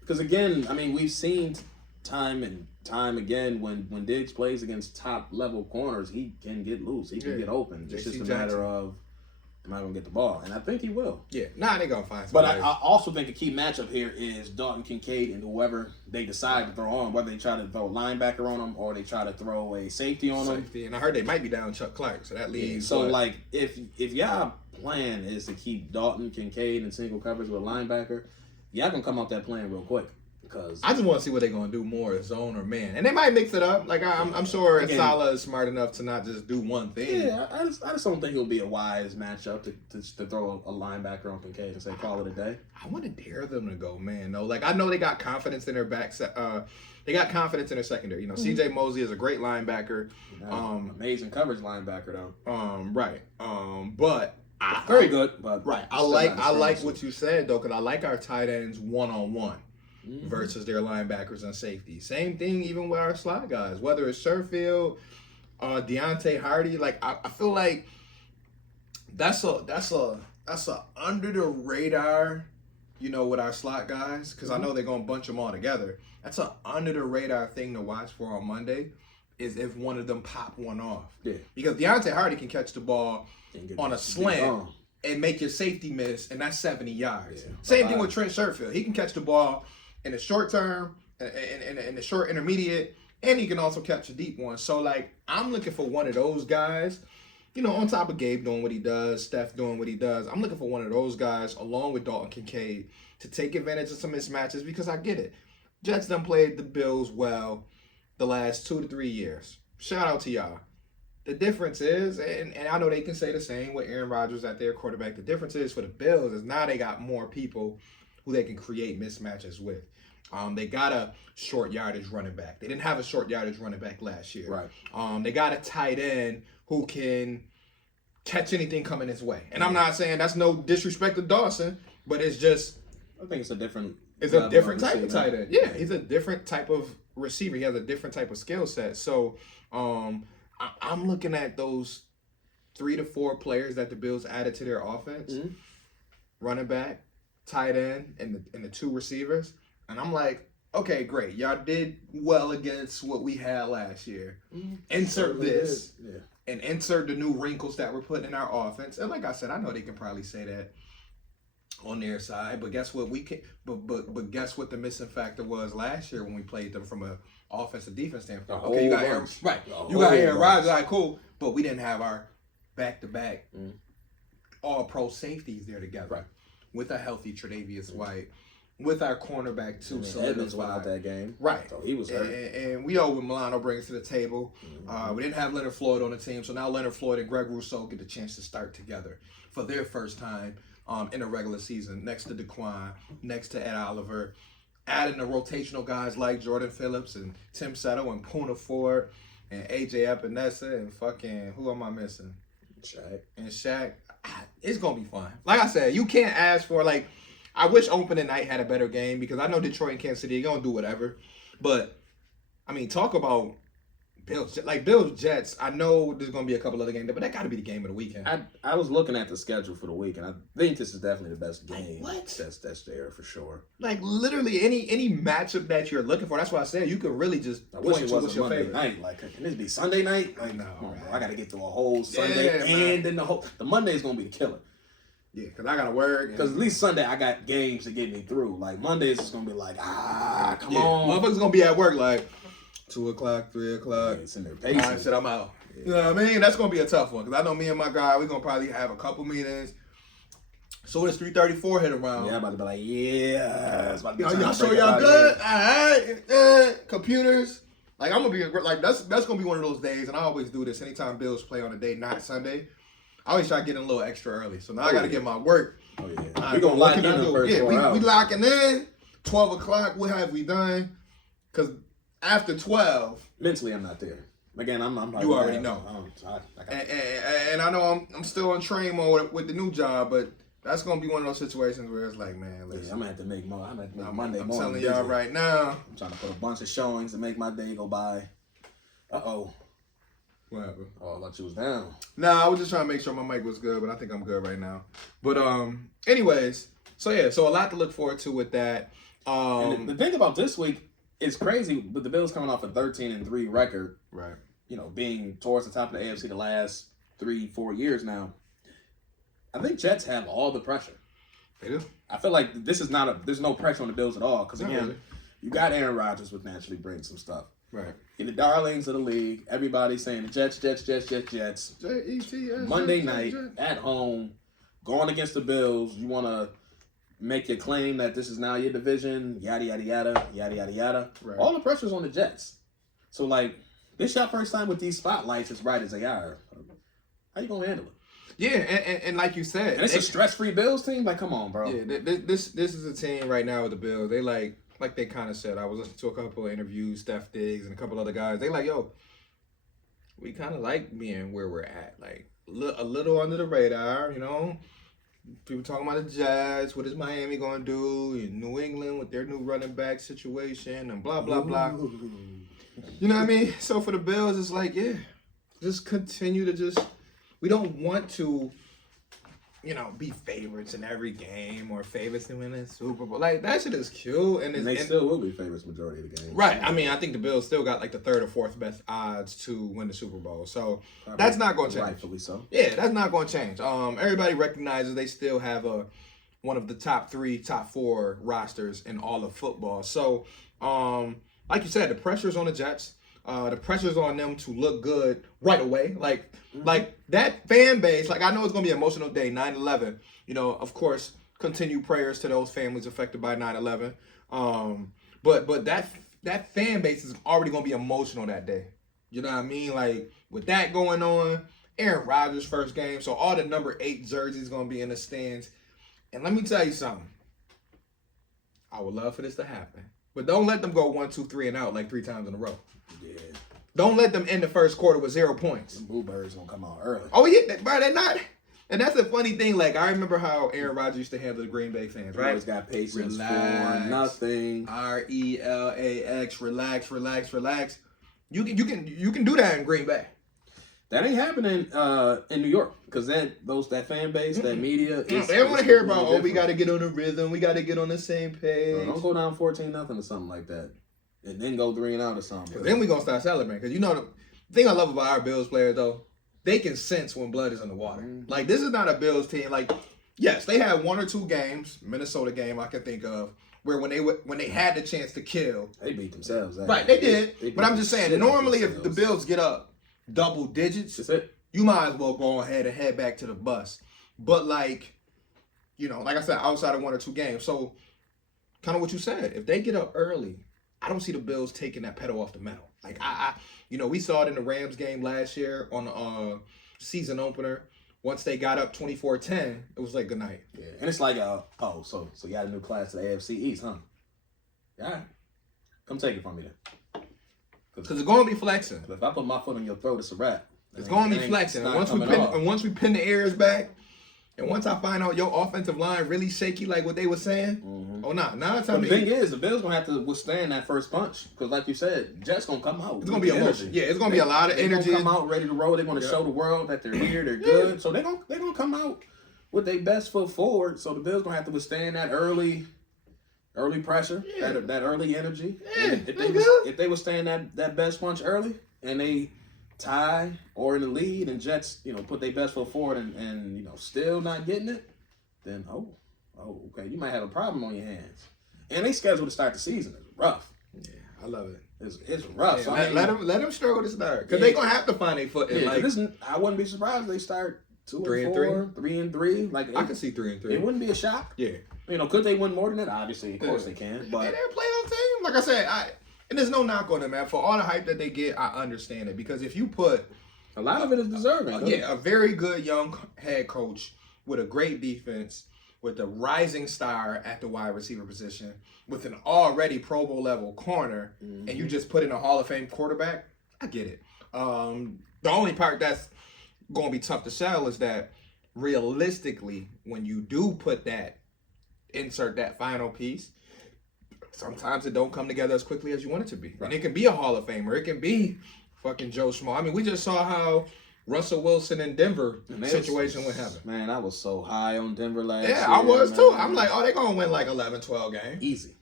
Because again, I mean, we've seen time and time again when Diggs plays against top level corners, he can get loose. He can get open. It's just a matter of, am I gonna get the ball? And I think he will. Yeah. Nah, they gonna find But somebody. I also think a key matchup here is Dalton Kincaid and whoever they decide to throw on, whether they try to throw a linebacker on him or they try to throw a safety on him. And I heard they might be down Chuck Clark, so that leaves. So like if y'all plan is to keep Dalton Kincaid in single coverage with a linebacker, y'all gonna come out that plan real quick. Because I just want to see what they're gonna do more, zone or man, and they might mix it up. Like I'm sure Salah is smart enough to not just do one thing. Yeah, I just don't think it'll be a wise matchup to throw a linebacker on Kincaid and say call it a day. I want to dare them to go man. though. Like I know they got confidence in their back. They got confidence in their secondary. You know, C.J. Mosley is a great linebacker. Amazing coverage linebacker though. Right. But very good. But right. I like what you said though, because I like our tight ends 1-on-1. Versus their linebackers and safeties. Same thing even with our slot guys, whether it's Sherfield, Deontay Hardy. Like I feel like that's a under the radar, you know, with our slot guys, because I know they're gonna bunch them all together. That's a under the radar thing to watch for on Monday, is if one of them pop one off. Yeah. Because Deontay Hardy can catch the ball on a slant and make your safety miss, and that's 70 yards. Yeah. Same thing with Trent Sherfield. He can catch the ball in the short term, in the short intermediate, and he can also catch a deep one. So, like, I'm looking for one of those guys, you know, on top of Gabe doing what he does, Steph doing what he does. I'm looking for one of those guys, along with Dalton Kincaid, to take advantage of some mismatches, because I get it. Jets done played the Bills well the last 2 to 3 years. Shout out to y'all. The difference is, and I know they can say the same with Aaron Rodgers at their quarterback, the difference is for the Bills is now they got more people who they can create mismatches with. They got a short yardage running back. They didn't have a short yardage running back last year. Right. They got a tight end who can catch anything coming his way. And I'm not saying that's no disrespect to Dawson, but it's just, I think it's a different type of tight end. Yeah, he's a different type of receiver. He has a different type of skill set. So I'm looking at those 3 to 4 players that the Bills added to their offense. Running back, tight end, and the 2 receivers. And I'm like, okay, great. Y'all did well against what we had last year. Insert this. Yeah. And insert the new wrinkles that we're putting in our offense. And like I said, I know they can probably say that on their side, but guess what? But guess what the missing factor was last year when we played them from a offensive defense standpoint? Okay, you got Aaron, right. You got Aaron Rodgers, like cool, but we didn't have our back-to-back all-pro safeties there together. Right. With a healthy Tre'Davious White, with our cornerback too. So Edmonds went out that game, right? So he was hurt, and we know what Milano brings to the table. We didn't have Leonard Floyd on the team, so now Leonard Floyd and Greg Rousseau get the chance to start together for their first time in a regular season, next to DeQuan, next to Ed Oliver, adding the rotational guys like Jordan Phillips and Tim Settle and Poona Ford and AJ Epinesa and fucking, who am I missing? Shaq. It's gonna be fun. Like I said, you can't ask for, like, I wish opening night had a better game, because I know Detroit and Kansas City are gonna do whatever. But I mean, talk about Bills Jets. I know there's gonna be a couple other games, but that got to be the game of the weekend. I was looking at the schedule for the week, and I think this is definitely the best game. What? That's there for sure. Like literally any matchup that you're looking for. That's why I said you could really just. I wish it wasn't Monday night. Like, can this be Sunday night? Like, no, I got to get through a whole Sunday, and then the Monday is gonna be the killer. Yeah, because I got to work. Because at least Sunday I got games to get me through. Like, Mondays is going to be like, come on. Motherfuckers going to be at work like 2 o'clock, 3 o'clock. It's in their pacing. All right, shit, I'm out. Yeah. You know what I mean? That's going to be a tough one. Because I know me and my guy, we're going to probably have a couple meetings. So it's 3:34 hit around. Yeah, I'm about to be like, yeah. It's about to be y'all sure y'all good? All right. Computers. Like, I'm going to be, like, that's going to be one of those days. And I always do this anytime Bills play on a day, not Sunday. I always try to get in a little extra early. So now I got to get my work. Oh, yeah. We're going to lock in the first 4 hours. We locking in. 12 o'clock, what have we done? Because after 12. Mentally, I'm not there. Again, I'm you already know. And I know I'm still on train mode with the new job, but That's gonna be one of those situations where it's like, man, listen. Yeah, I'm gonna have to make more. I'm gonna have to make Monday I'm morning. telling y'all right now. I'm trying to put a bunch of showings to make my day go by. Uh-oh. What happened? Oh, I thought you was down. Nah, I was just trying to make sure my mic was good, but I think I'm good right now. But anyways, so a lot to look forward to with that. And the thing about this week is crazy, but the Bills coming off a 13-3 record. Right. You know, being towards the top of the AFC the last 3-4 years now. I think Jets have all the pressure. They do. I feel like there's no pressure on the Bills at all. Because again, really. You got Aaron Rodgers, would naturally bring some stuff. Right. In the darlings of the league, everybody's saying the Jets. Jets. Monday night at home, going against the Bills. You want to make your claim that this is now your division, yada, yada, yada, yada, yada, yada. Right. All the pressure's on the Jets. So, like, this your first time with these spotlights as bright as they are. How you going to handle it? Yeah, and like you said. And it's a stress-free Bills team? Like, come on, bro. Yeah, this is a team right now with the Bills. They like they kind of said, I was listening to a couple of interviews, Steph Diggs and a couple other guys. They like, yo, we kind of like being where we're at. Like, a little under the radar, you know. People talking about the Jazz. What is Miami going to do? In New England with their new running back situation and blah, blah, blah. You know what I mean? So for the Bills, it's like, yeah, just continue to we don't want to, you know, be favorites in every game or favorites to win the Super Bowl. Like, that shit is cute. And they still will be favorites majority of the games. Right. I mean, I think the Bills still got like the third or fourth best odds to win the Super Bowl. So that's not going to change. Rightfully so. Yeah, that's not going to change. Everybody recognizes they still have one of the top 3, top 4 rosters in all of football. So, like you said, the pressure's on the Jets. The pressure's on them to look good right away. Like that fan base, like I know it's going to be an emotional day, 9/11. You know, of course, continue prayers to those families affected by 9/11. But that fan base is already going to be emotional that day. You know what I mean? Like with that going on, Aaron Rodgers' first game. So all the number 8 jerseys going to be in the stands. And let me tell you something. I would love for this to happen. But don't let them go 1, 2, 3 and out like 3 times in a row. Yeah. Don't let them end the first quarter with 0 points. The Bluebirds gonna come out early. Oh yeah, bro, they're not. And that's a funny thing. Like I remember how Aaron Rodgers used to handle the Green Bay fans, right? Always got patience for nothing. RELAX, relax. You can do that in Green Bay. That ain't happening in New York because that fan base, that media, they don't want to hear about. We got to get on the rhythm. We got to get on the same page. Don't go down 14-0 or something like that, and then go 3 and out or something. Then we gonna start celebrating because you know the thing I love about our Bills players though, they can sense when blood is in the water. Mm-hmm. Like this is not a Bills team. Like yes, they had 1 or 2 games, Minnesota game I can think of, where when they had the chance to kill, they beat themselves. Right, they did. But I'm just saying, normally if the Bills get up double digits, that's it. You might as well go ahead and head back to the bus. But like, you know, like I said, outside of 1 or 2 games. So kind of what you said, if they get up early, I don't see the Bills taking that pedal off the metal. Like I you know, we saw it in the Rams game last year on the season opener. Once they got up 24-10, it was like good night. Yeah. And it's like so you got a new class to the AFC East, huh? Yeah. Come take it from me then. Because it's going to be flexing. If I put my foot on your throat, it's a wrap. It's going to be flexing. And once we pin the ears back, and once I find out your offensive line really shaky like what they were saying, now it's time to. The thing is, the Bills going to have to withstand that first punch. Because like you said, Jets going to come out. It's going to be emotion. Yeah, it's going to be a lot of energy. They're going to come out ready to roll. They're going to show the world that they're here, they're good. So they're going to come out with their best foot forward. So the Bills going to have to withstand that early pressure, that early energy. Yeah, if they withstand that best punch early and they tie or in the lead and Jets, you know, put their best foot forward and you know, still not getting it, then okay, you might have a problem on your hands. And they scheduled to start the season. It's rough. Yeah, I love it. It's rough. Yeah, so let them struggle to start because they're gonna have to find their foot. Yeah, I wouldn't be surprised if they start 2-4, 3-3. Like I can see 3-3. It wouldn't be a shock. Yeah. You know, could they win more than that? Obviously, of course they can. But they're a playoff team. Like I said, and there's no knock on them, man. For all the hype that they get, I understand it. Because if you put a lot of it is deserving. A very good young head coach with a great defense, with a rising star at the wide receiver position, with an already Pro Bowl level corner, and you just put in a Hall of Fame quarterback, I get it. The only part that's going to be tough to sell is that realistically, when you do insert that final piece, sometimes it don't come together as quickly as you want it to be. Right. And it can be a Hall of Famer. It can be fucking Joe Schmo. I mean, we just saw how Russell Wilson in Denver situation would happen. Man, I was so high on Denver last year. Yeah, I was too. I'm like, oh, they're going to win like 11, 12 games. Easy.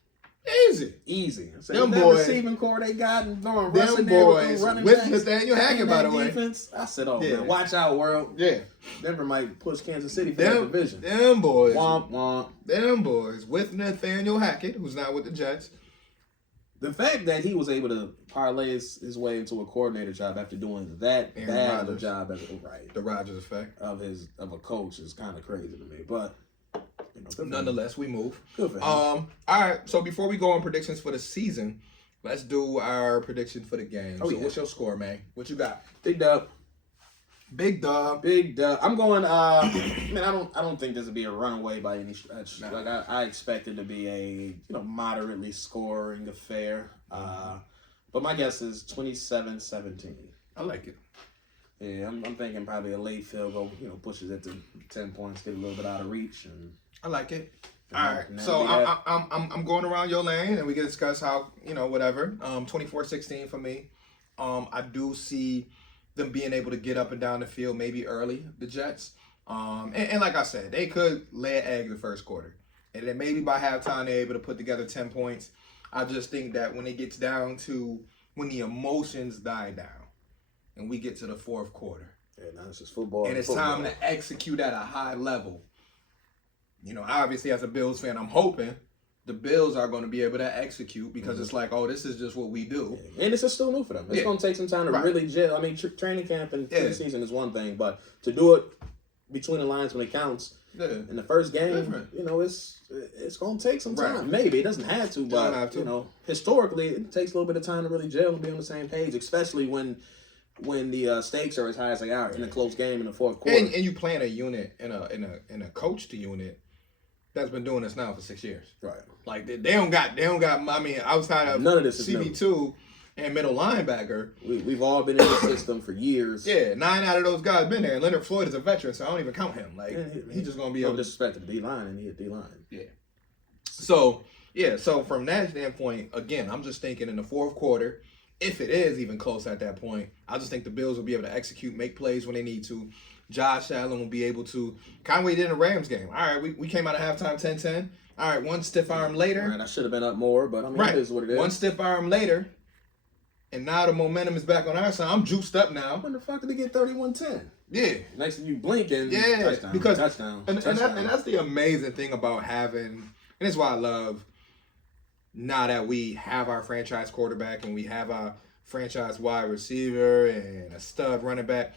Them boys, receiving core they got and throwing them boys with Nathaniel Hackett, by the way. Defense, I said, man, watch out, world. Yeah. Denver might push Kansas City for that division. Them boys. Womp, womp. Them boys with Nathaniel Hackett, who's now with the Jets. The fact that he was able to parlay his way into a coordinator job after doing that bad of a job as the Rodgers effect of a coach is kind of crazy to me. But nonetheless, we move. Good for him. All right. So before we go on predictions for the season, let's do our prediction for the game. What's your score, man? What you got? Big dub. Big dub. I'm going. Man, I don't think this will be a runaway by any stretch. No. Like I expect it to be a moderately scoring affair. But my guess is 27-17. I like it. Yeah, I'm thinking probably a late field goal. Pushes it to 10 points, get a little bit out of reach, and I like it. All right, so I'm going around your lane, and we can discuss how whatever. 24-16 for me. I do see them being able to get up and down the field maybe early, the Jets. And like I said, they could lay an egg the first quarter. And then maybe by halftime they're able to put together 10 points. I just think that when it gets down to when the emotions die down and we get to the fourth quarter. Yeah, now it's just football. And it's time to execute at a high level. Obviously as a Bills fan, I'm hoping the Bills are going to be able to execute because it's like, oh, this is just what we do. Yeah. And it's still new for them. It's going to take some time to really gel. I mean, training camp and preseason is one thing, but to do it between the lines when it counts in the first game, it's going to take some time. Right. Maybe. It doesn't have to, but, historically, it takes a little bit of time to really gel and be on the same page, especially when the stakes are as high as they are in a close game in the fourth quarter. And you playing a unit in a coached unit that's been doing this now for 6 years. Right. Like they don't got. I mean, outside of none of this is CB2 and middle linebacker, we've all been in the system for years. Yeah, 9 out of those guys been there. And Leonard Floyd is a veteran, so I don't even count him. Like he's just gonna be no disrespect to the D line, and he hit D line. Yeah. So from that standpoint, again, I'm just thinking in the fourth quarter, if it is even close at that point, I just think the Bills will be able to execute, make plays when they need to. Josh Allen will be able to, kind of what he did in the Rams game. All right, we came out of halftime 10-10. All right, one stiff arm later. Right, I should have been up more, but I mean, it is what it is. One stiff arm later, and now the momentum is back on our side. I'm juiced up now. When the fuck did he get 31-10? Yeah. Next thing you blink and touchdown. Because touchdown. And that's the amazing thing about having, and it's why I love now that we have our franchise quarterback and we have our franchise wide receiver and a stud running back.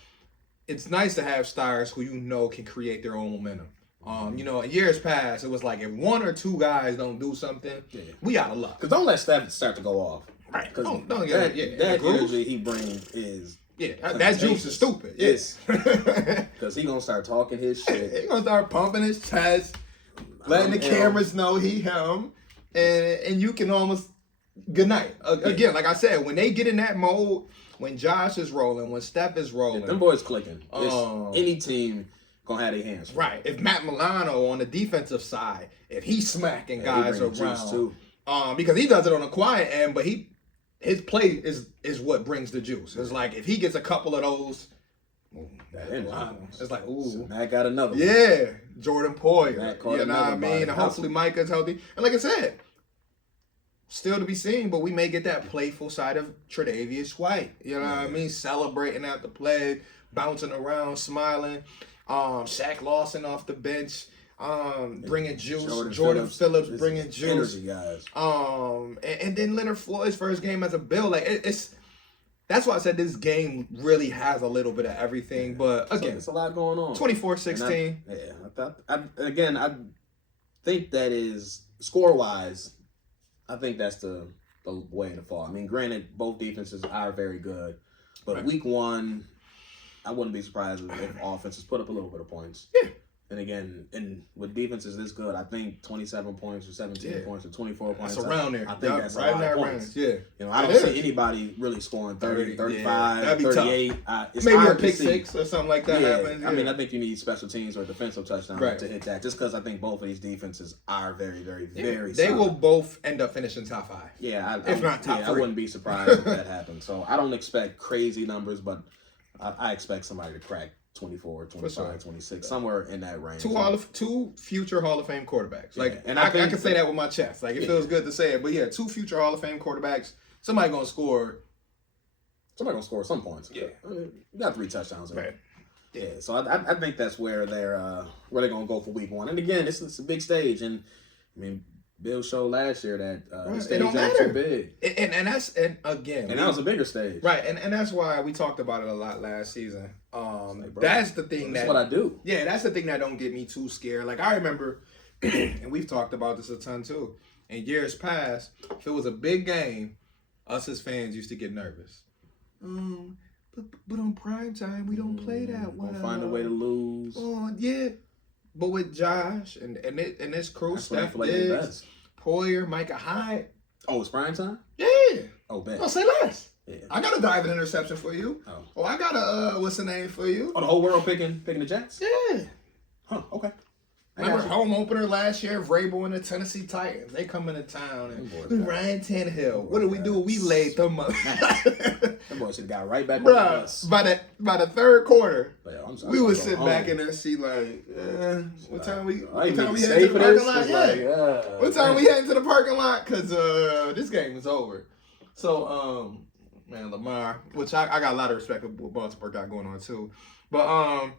It's nice to have stars who can create their own momentum. In years past, it was like if one or two guys don't do something, we out of luck. Because don't let Steph start to go off. Right. Don't that energy he brings is... Yeah, that juice is stupid. Yes. Because he going to start talking his shit. He going to start pumping his chest, letting the cameras know he him, and you can almost... Good night. Again, like I said, when they get in that mode... When Josh is rolling, when Steph is rolling. Them boys clicking. Any team going to have their hands. Right. If Matt Milano on the defensive side, if he's smacking guys around. Too. Because he does it on the quiet end, but his play is what brings the juice. It's like if he gets a couple of those, it's like, ooh. Matt got another one. Yeah. Jordan Poyer. You know what I mean? And hopefully Micah's healthy. And like I said, still to be seen, but we may get that playful side of Tre'Davious White. You know what I mean? Celebrating at the play, bouncing around, smiling. Shaq Lawson off the bench, bringing juice. Jordan Phillips bringing juice. Energy guys. And then Leonard Floyd's first game as a Bill. Like it's that's why I said this game really has a little bit of everything. But again, it's a lot going on. 24-16. I think that is score-wise. I think that's the way to fall. I mean, granted, both defenses are very good, but week one, I wouldn't be surprised if offenses put up a little bit of points. Yeah. And again, and with defenses this good, I think 27 points or 17 points or 24 points. That's around there. I think that's right a lot in of that points. range. Yeah. You know, I don't see anybody really scoring 30, 35, 38. It's maybe a hard pick to see. six or something like that happens. I mean, I think you need special teams or defensive touchdowns to hit that. Just because I think both of these defenses are very, very, very They solid. will both end up finishing top 5. Yeah. If not top 3. I wouldn't be surprised if that happened. So I don't expect crazy numbers, but I expect somebody to crack 24, 25, 26, somewhere in that range. Two future Hall of Fame quarterbacks. Like, and I can say that with my chest. Like, it feels good to say it. But yeah, 2 future Hall of Fame quarterbacks. Somebody gonna score some points. Yeah, I mean, you got 3 touchdowns. Right. Yeah, so I think that's where they're gonna go for week 1. And again, it's a big stage, and I mean, Bill showed last year that the stage ain't too big. And that was a bigger stage. Right, and that's why we talked about it a lot last season. That's the thing that's what I do. Yeah, that's the thing that don't get me too scared. Like, I remember, and we've talked about this a ton too, in years past, if it was a big game, us as fans used to get nervous. But on prime time, we don't play that well. We'll find a way to lose. Yeah. But with Josh and this crew, Steph like Diggs, Poyer, Micah Hyde. Oh, it's prime time? Yeah. Oh, bet. I'll say less. Yeah. I got a diving interception for you. Oh, I got a what's the name for you? Oh, the whole world picking the Jets? Yeah. Huh, okay. Remember home opener last year, Vrabel and the Tennessee Titans. They come into town and Ryan Tannehill. What did we do? We laid them up. That boy should have got right back on the bus. By the third quarter, we would sit back in their seat like, what time we head to the parking lot? What time we heading to the parking lot? Because this game is over. So, man, Lamar, which I got a lot of respect for what Baltimore got going on too. But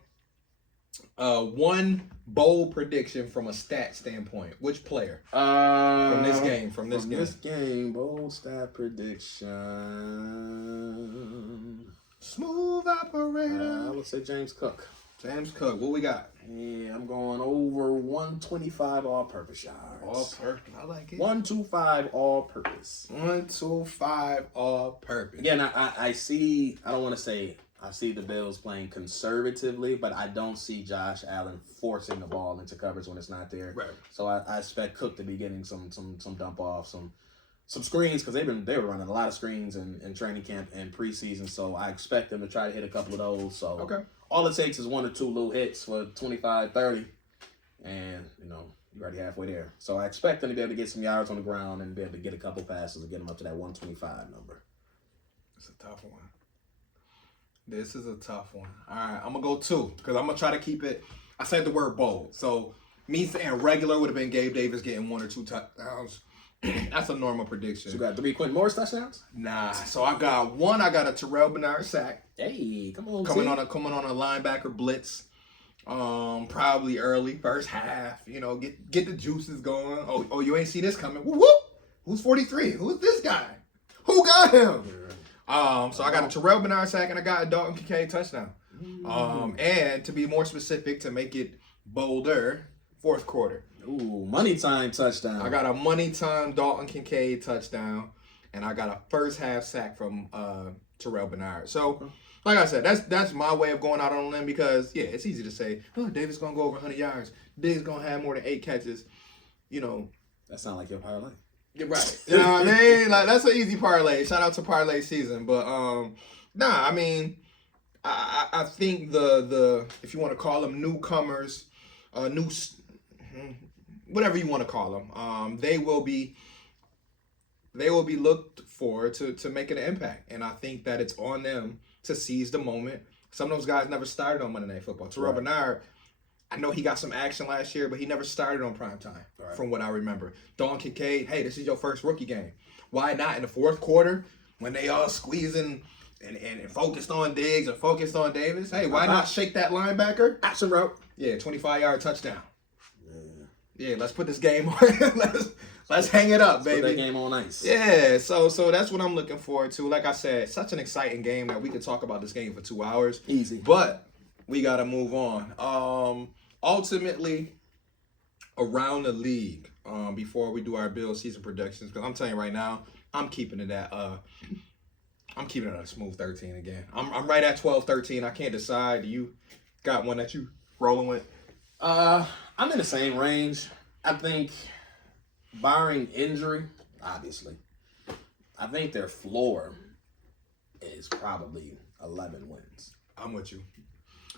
one bold prediction from a stat standpoint. Which player from this game? From this game, bold stat prediction. Smooth operator. I would say James Cook. James Cook. What we got? Yeah, I'm going over 125 all-purpose yards. All-purpose. I like it. 125 all-purpose. 125 all-purpose. Again, I see. I don't want to say. I see the Bills playing conservatively, but I don't see Josh Allen forcing the ball into coverage when it's not there. Right. So I expect Cook to be getting some dump off, some screens, because they were running a lot of screens in training camp and preseason. So I expect them to try to hit a couple of those. So all it takes is 1 or 2 little hits for 25, 30, and you're already halfway there. So I expect them to be able to get some yards on the ground and be able to get a couple passes and get them up to that 125 number. It's a tough one. This is a tough one. All right, I'm going to go 2 because I'm going to try to keep it. I said the word bold. So me saying regular would have been Gabe Davis getting 1 or 2 touchdowns. That's a normal prediction. So you got 3 Quentin Morris touchdowns? Nah. So I got 1. I got a Terrell Bernard sack. Hey, come on, coming on a linebacker blitz. Probably early, first half. Get the juices going. Oh, you ain't see this coming. Whoop, whoop. Who's 43? Who's this guy? Who got him? So I got a Terrell Bernard sack and I got a Dalton Kincaid touchdown. And to be more specific, to make it bolder, 4th quarter. Ooh, money time touchdown. I got a money time Dalton Kincaid touchdown, and I got a first half sack from Terrell Bernard. So, like I said, that's my way of going out on a limb because it's easy to say, oh, Davis gonna go over 100 yards. Diggs gonna have more than 8 catches. That sounds like your parlay. You're right. You know what I mean? Like, that's an easy parlay. Shout out to parlay season. But I mean, I think the if you want to call them newcomers, whatever you want to call them, they will be looked for to make an impact. And I think that it's on them to seize the moment. Some of those guys never started on Monday Night Football. Terrell Bernard, I know he got some action last year, but he never started on primetime, from what I remember. Dalton Kincaid, hey, this is your first rookie game. Why not in the 4th quarter when they all squeezing and focused on Diggs and focused on Davis? Hey, why not shake that linebacker? Action route. Yeah, 25-yard touchdown. Yeah, let's put this game on. Let's hang it up, baby. Put that game on ice. Yeah, so that's what I'm looking forward to. Like I said, such an exciting game that we could talk about this game for 2 hours. Easy. But we got to move on. Ultimately, around the league, before we do our Bills season predictions, because I'm telling you right now, I'm keeping it at a smooth 13 again. I'm right at 12-13. I can't decide. You got one that you rolling with? I'm in the same range. I think, barring injury, obviously, I think their floor is probably 11 wins. I'm with you.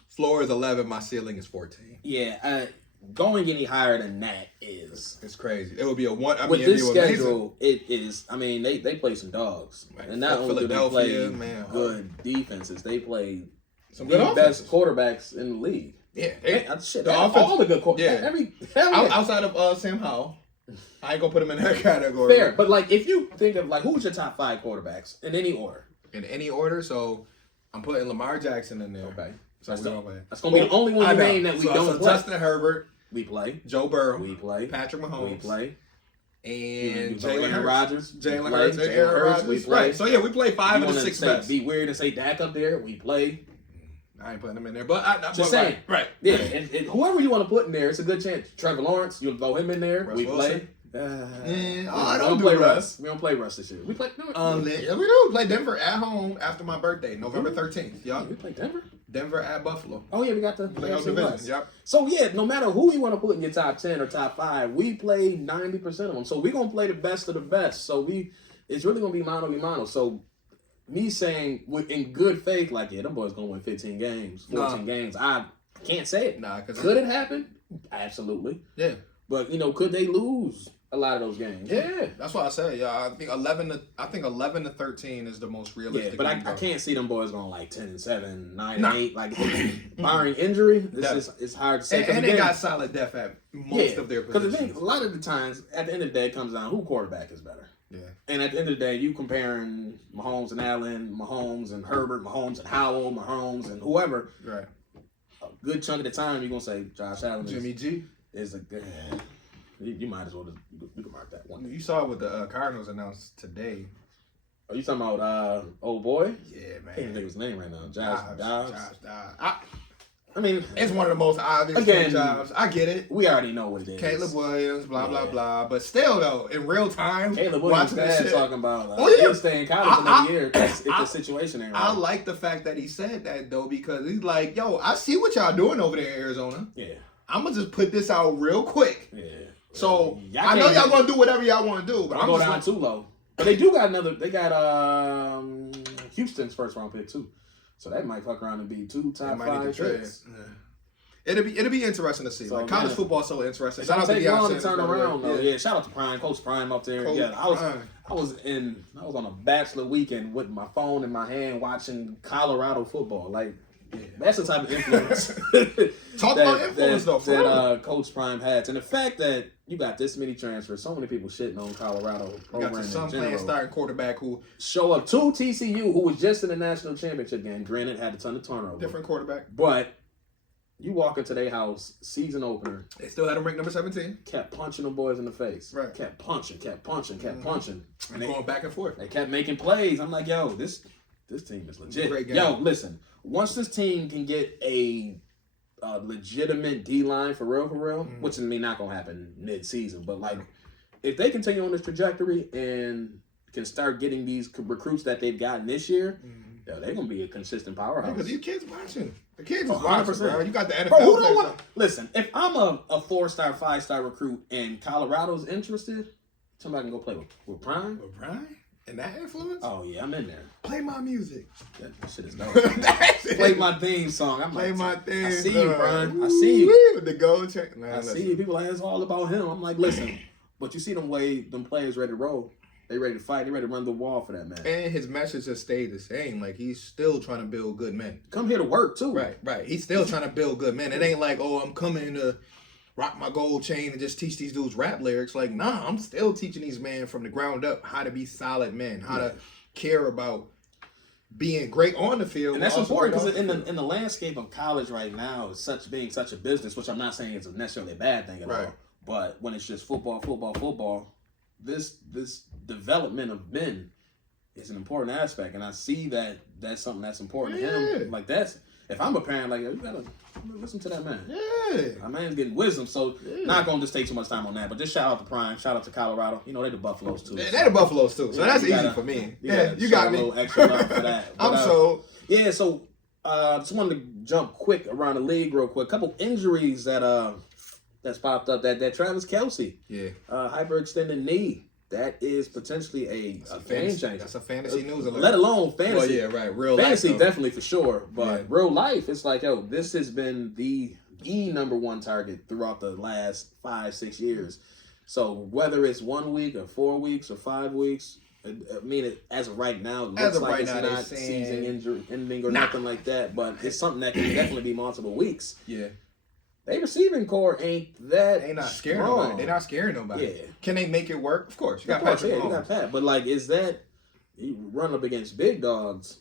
Floor is 11. My ceiling is 14. Yeah, going any higher than that is... It's crazy. It would be a one... with this schedule, it is... I mean, they play some dogs. Man, and not only do they play good defenses, they play some the best quarterbacks in the league. Yeah. Shit, all the good quarterbacks. Yeah. Outside of Sam Howell, I ain't gonna put him in that category. Fair, but like if you think of like who's your top 5 quarterbacks in any order? In any order, so I'm putting Lamar Jackson in there. Okay. So that's gonna be the only one you name that we don't play. Justin Herbert. We play. Joe Burrow. We play. Patrick Mahomes. We play. And Jalen Rodgers. Jalen Hurts and Aaron Rodgers. We play. Right. So yeah, we play 5 of the 6 best. Be weird and say Dak up there. We play. I ain't putting him in there, but I'm just saying. Right. Yeah, and whoever you want to put in there, it's a good chance. Trevor Lawrence, you'll throw him in there. Russ we Wilson. Play. I don't play Russ. We don't play Russ this year. We play. Yeah, we do play Denver at home after my birthday, November 13th. Yeah, we play Denver. Denver at Buffalo. Oh yeah, we got the division. Yep. So yeah, no matter who you want to put in your top 10 or top 5, we play 90% of them. So we're gonna play the best of the best. So it's really gonna be mano. So me saying in good faith, like, yeah, them boys gonna win 15 games, 14 games. I can't say it. Could it happen? Absolutely. Yeah. But could they lose a lot of those games? Yeah, that's what I say. Yeah, I think 11 to 13 is the most realistic. Yeah, but I can't see them boys going like 10-7, 9-8. Like barring injury, it's hard to say. And they got solid depth at most of their positions. Because a lot of the times, at the end of the day, it comes down who quarterback is better. Yeah. And at the end of the day, you comparing Mahomes and Allen, Mahomes and Herbert, Mahomes and Howell, Mahomes and whoever. Right. A good chunk of the time, you're gonna say Josh Allen. Jimmy G is a good. You might as well you can mark that one. You saw what the Cardinals announced today. Are you talking about old boy? Yeah, man. I can't think of his name right now. Josh Dobbs. I mean, it's one of the most obvious jobs. I get it. We already know what it is. Caleb Williams, blah blah blah. But still, though, in real time, Caleb Williams talking about he'll stay in college another year if the situation ain't right. I like the fact that he said that though, because he's like, yo, I see what y'all doing over there in Arizona. Yeah, I'm gonna just put this out real quick. Yeah. So I know y'all gonna do whatever y'all want to do, but I'm going down too low. But they do got another. They got Houston's first round pick too. So that might fuck around and be 2 top 5 picks. Yeah. It'll be interesting to see. So, like college football, so interesting. Shout out to Deion to turn around though. Yeah, shout out to Prime, Coach Prime up there. I was on a bachelor weekend with my phone in my hand watching Colorado football. Like, that's the type of influence. Talk about influence though. That Coach Prime has, and the fact that you got this many transfers, so many people shitting on Colorado. You got your son playing starting quarterback who show up to TCU, who was just in the national championship game. Granted, had a ton of turnover. Different quarterback, but you walk into their house, season opener. They still had him ranked number 17. Kept punching them boys in the face. Right. Kept punching. And going back and forth. They kept making plays. I'm like, yo, this team is legit. Great game. Yo, listen. Once this team can get a legitimate D-line for real, which is not going to happen mid-season, but like if they continue on this trajectory and can start getting these recruits that they've gotten this year, they're going to be a consistent powerhouse. Because these kids watching. The kids is watching, bro. You got the NFL. Bro, who don't want to listen? If I'm a 4-star, 5-star recruit and Colorado's interested, somebody can go play with Prime. With Prime? And that influence? Oh yeah, I'm in there. Play my music. That shit is dope. Play my theme song. My theme. I see you, Brian. I see you. With the gold check. I see you. People like, it's all about him. I'm like, listen. But you see them players ready to roll. They ready to fight. They ready to run the wall for that man. And his message has stayed the same. Like, he's still trying to build good men. Come here to work, too. Right. He's still trying to build good men. It ain't like, oh, I'm coming to rock my gold chain and just teach these dudes rap lyrics. Like, nah, I'm still teaching these men from the ground up how to be solid men, how to care about being great on the field. And that's important because in the landscape of college right now, being such a business, which I'm not saying is necessarily a bad thing at all, but when it's just football, this development of men is an important aspect, and I see that that's something that's important to him. Like if I'm a parent, like, you gotta listen to that man. Yeah. My man's getting wisdom, so not gonna just take too much time on that. But just shout out to Prime, shout out to Colorado. You know, they the Buffaloes too. They're the Buffaloes too, so that's easy for me. Yeah, you got me. A little extra love for that. I'm sold. Yeah, so Just wanted to jump quick around the league real quick. Couple injuries that's popped up. That Travis Kelce, hyperextended knee. That is potentially a game changer. That's a fantasy news alert. Let alone fantasy. Well, yeah, right. Real fantasy life, definitely for sure, but real life, it's like, yo, this has been the number one target throughout the last 5-6 years. So whether it's 1 week or 4 weeks or 5 weeks, I mean, as of right now, it looks like it's not season injury ending or nothing like that, but it's something that can definitely be multiple weeks. Yeah. They receiving core They not scaring nobody. They're not scaring nobody. Yeah. Can they make it work? Of course. You got Patrick Mahomes. You got Pat. But like, is that you run up against big dogs?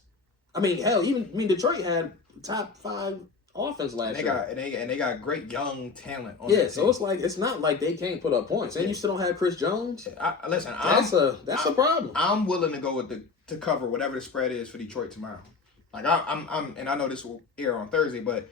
I mean, hell, Detroit had top 5 offense last year. And they got great young talent on so it's like, it's not like they can't put up points. And you still don't have Chris Jones. Listen, that's a problem. I'm willing to go to cover whatever the spread is for Detroit tomorrow. Like I'm and I know this will air on Thursday, but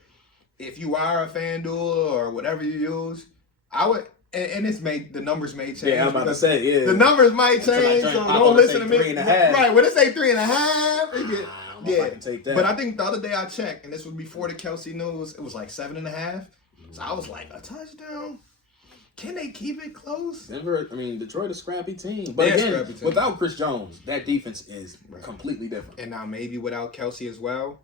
if you are a FanDuel or whatever you use, I would, and the numbers may change. Yeah, I'm about to say, the numbers might change. So don't listen to me. 3.5. Right, when they say 3.5, I can take that. But I think the other day I checked, and this was before the Kelce news, it was like 7.5. So I was like, a touchdown? Can they keep it close? Detroit a scrappy team. But again, without Chris Jones, that defense is completely different. And now maybe without Kelce as well.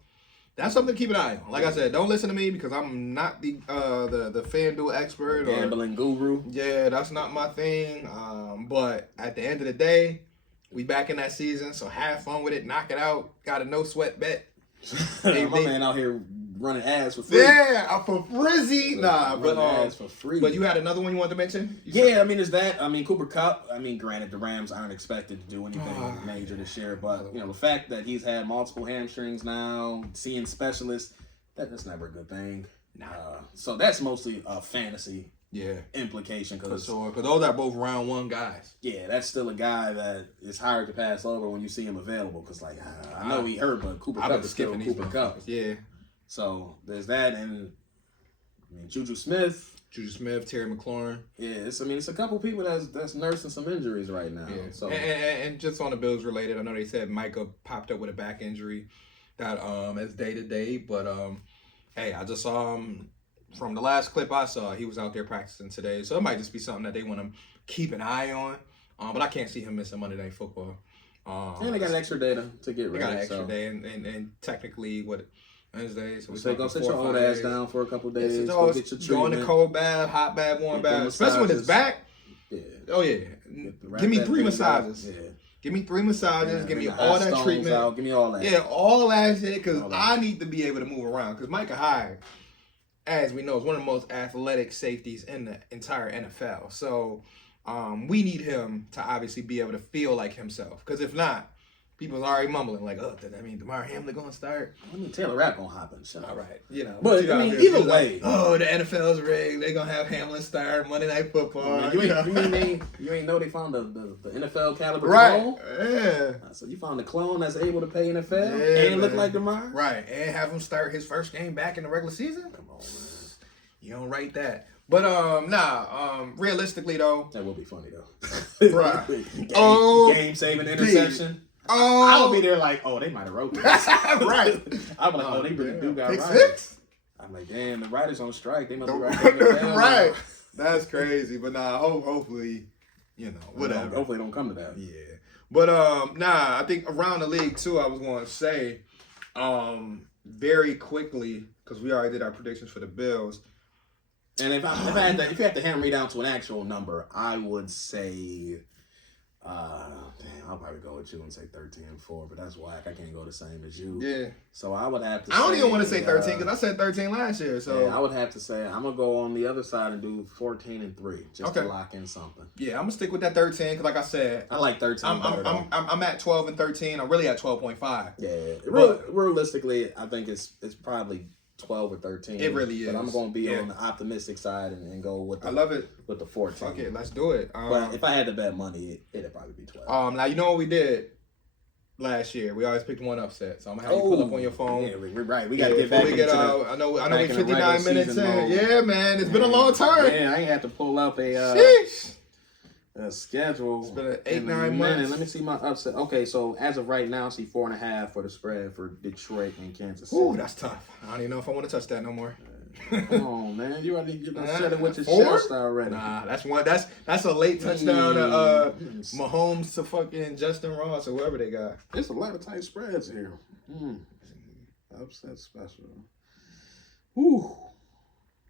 That's something to keep an eye on. Like I said, don't listen to me because I'm not the FanDuel expert or gambling guru. Yeah, that's not my thing. But at the end of the day, we back in that season, so have fun with it, knock it out. Got a no sweat bet. My man out here running ads for free. Yeah, for frizzy. Nah, but ads for free. But you had another one you wanted to mention? Is that. Cooper Kupp. Granted, the Rams aren't expected to do anything major this year, but the fact that he's had multiple hamstrings now, seeing specialists, that's never a good thing. So that's mostly a fantasy implication. For sure, because those are both round 1 guys. Yeah, that's still a guy that is hard to pass over when you see him available. Because I know he hurt, but Cooper Kupp is still Cooper Kupp. Yeah. So there's that, and Juju Smith, Terry McLaurin. Yeah, it's a couple people that's nursing some injuries right now. Yeah. So and just on the Bills related, I know they said Micah popped up with a back injury that is day to day, but hey, I just saw him from the last clip I saw. He was out there practicing today, so it might just be something that they want to keep an eye on. But I can't see him missing Monday Night Football. And they got an extra day to get ready. They got an extra day, and technically Wednesday, so we're go sit your old ass down for a couple of days. Go get your treatment. Go in the cold bath, hot bath, warm bath, especially when it's back. Yeah. Oh yeah. Give me 3 massages. Yeah. Give me 3 massages. Yeah, give me all that treatment. Out. Give me all that. Yeah, all that shit, because I need to be able to move around. Because Micah Hyde, as we know, is one of the most athletic safeties in the entire NFL. So we need him to obviously be able to feel like himself. Because if not, people's already mumbling like, "Oh, does that mean Damar Hamlin gonna start?" Taylor Rapp gonna hop in the show. All right, But either way, the NFL's rigged. They gonna have Hamlin start Monday Night Football. You ain't know they found the NFL caliber clone? Yeah. So you found the clone that's able to pay NFL and look like Damar? Right, and have him start his first game back in the regular season? Come on, man. You don't write that. But realistically though, that will be funny though. Right. Game saving interception. I would be there like, they might have wrote this. Right. I'm like, they really do got Pick right. 6? I'm like, damn, the writers on strike. They must be writing it down. Right. That's crazy. But hopefully, whatever. Hopefully it don't come to that. Yeah. But I think around the league too, I was going to say, very quickly, because we already did our predictions for the Bills. And if you had to hammer me down to an actual number, I would say, I'll probably go with you and say 13-4, but that's whack. I can't go the same as you. Yeah. So I would have to. I don't even want to say 13 because I said 13 last year. So yeah, I would have to say I'm gonna go on the other side and do 14-3 just to lock in something. Yeah, I'm gonna stick with that 13 because, like I said, I like 13. I'm at 12 and 13. I'm really at 12.5. Yeah. Realistically, I think it's probably 12 or 13. It really is. But I'm going to be on the optimistic side and go with the, I love it. With the 14. Okay, let's do it. But if I had to bet money, it'd probably be 12. Now, you know what we did last year? We always picked one upset. So I'm going to have you pull up on your phone. Yeah, we're right. We got to get back into the, I know we're 59 minutes in. Yeah, man. It's been a long time. Yeah, I ain't have to pull up a... Sheesh. Schedule. It's been 8-9 months. Let me see my upset. Okay, so as of right now, I see 4.5 for the spread for Detroit and Kansas City. Ooh, that's tough. I don't even know if I want to touch that no more. Come on, man. You already said it with your 4? chest already. Nah, that's one. That's a late touchdown to Mahomes to fucking Justin Ross or whoever they got. There's a lot of tight spreads here. Upset special. Whew.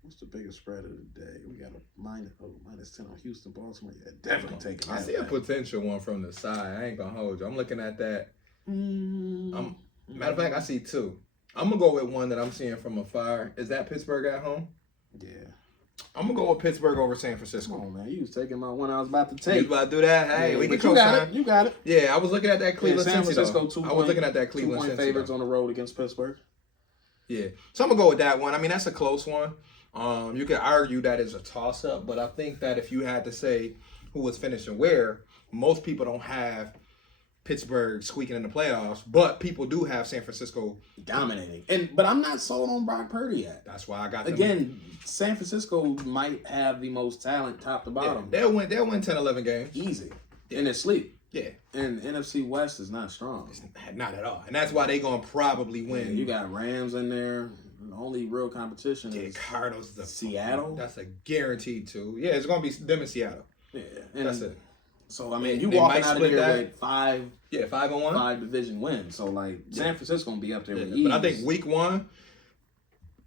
What's the biggest spread of the day? We got a minus 10 on Houston, Baltimore. Yeah, definitely taking that. I see a potential one from the side. I ain't gonna hold you. I'm looking at that. Matter of fact, I see 2. I'm gonna go with one that I'm seeing from afar. Is that Pittsburgh at home? Yeah. I'm gonna go with Pittsburgh over San Francisco. Come on, man. You was taking my one I was about to take. You was about to do that? Hey, we can you got it. You got it. Yeah, I was looking at that Cleveland. San Francisco 2 I was looking at that Cleveland 2-point favorites on the road against Pittsburgh. Yeah, so I'm gonna go with that one. I mean, that's a close one. You could argue that is a toss-up, but I think that if you had to say who was finishing where, most people don't have Pittsburgh squeaking in the playoffs, but people do have San Francisco dominating. But I'm not sold on Brock Purdy yet. That's why I got them. Again, San Francisco might have the most talent top to bottom. Yeah, they'll win 10, 11 games. Easy. In their sleep. Yeah. And NFC West is not strong. It's not at all. And that's why they're going to probably win. Yeah, you got Rams in there. The only real competition is Cardinals. Seattle. That's a guaranteed 2. Yeah, it's going to be them in Seattle. Yeah. And that's it. So, I mean, you walking out of here with 5 5-1. 5 division wins. So, like, San Francisco going to be up there with ease. But I think week 1,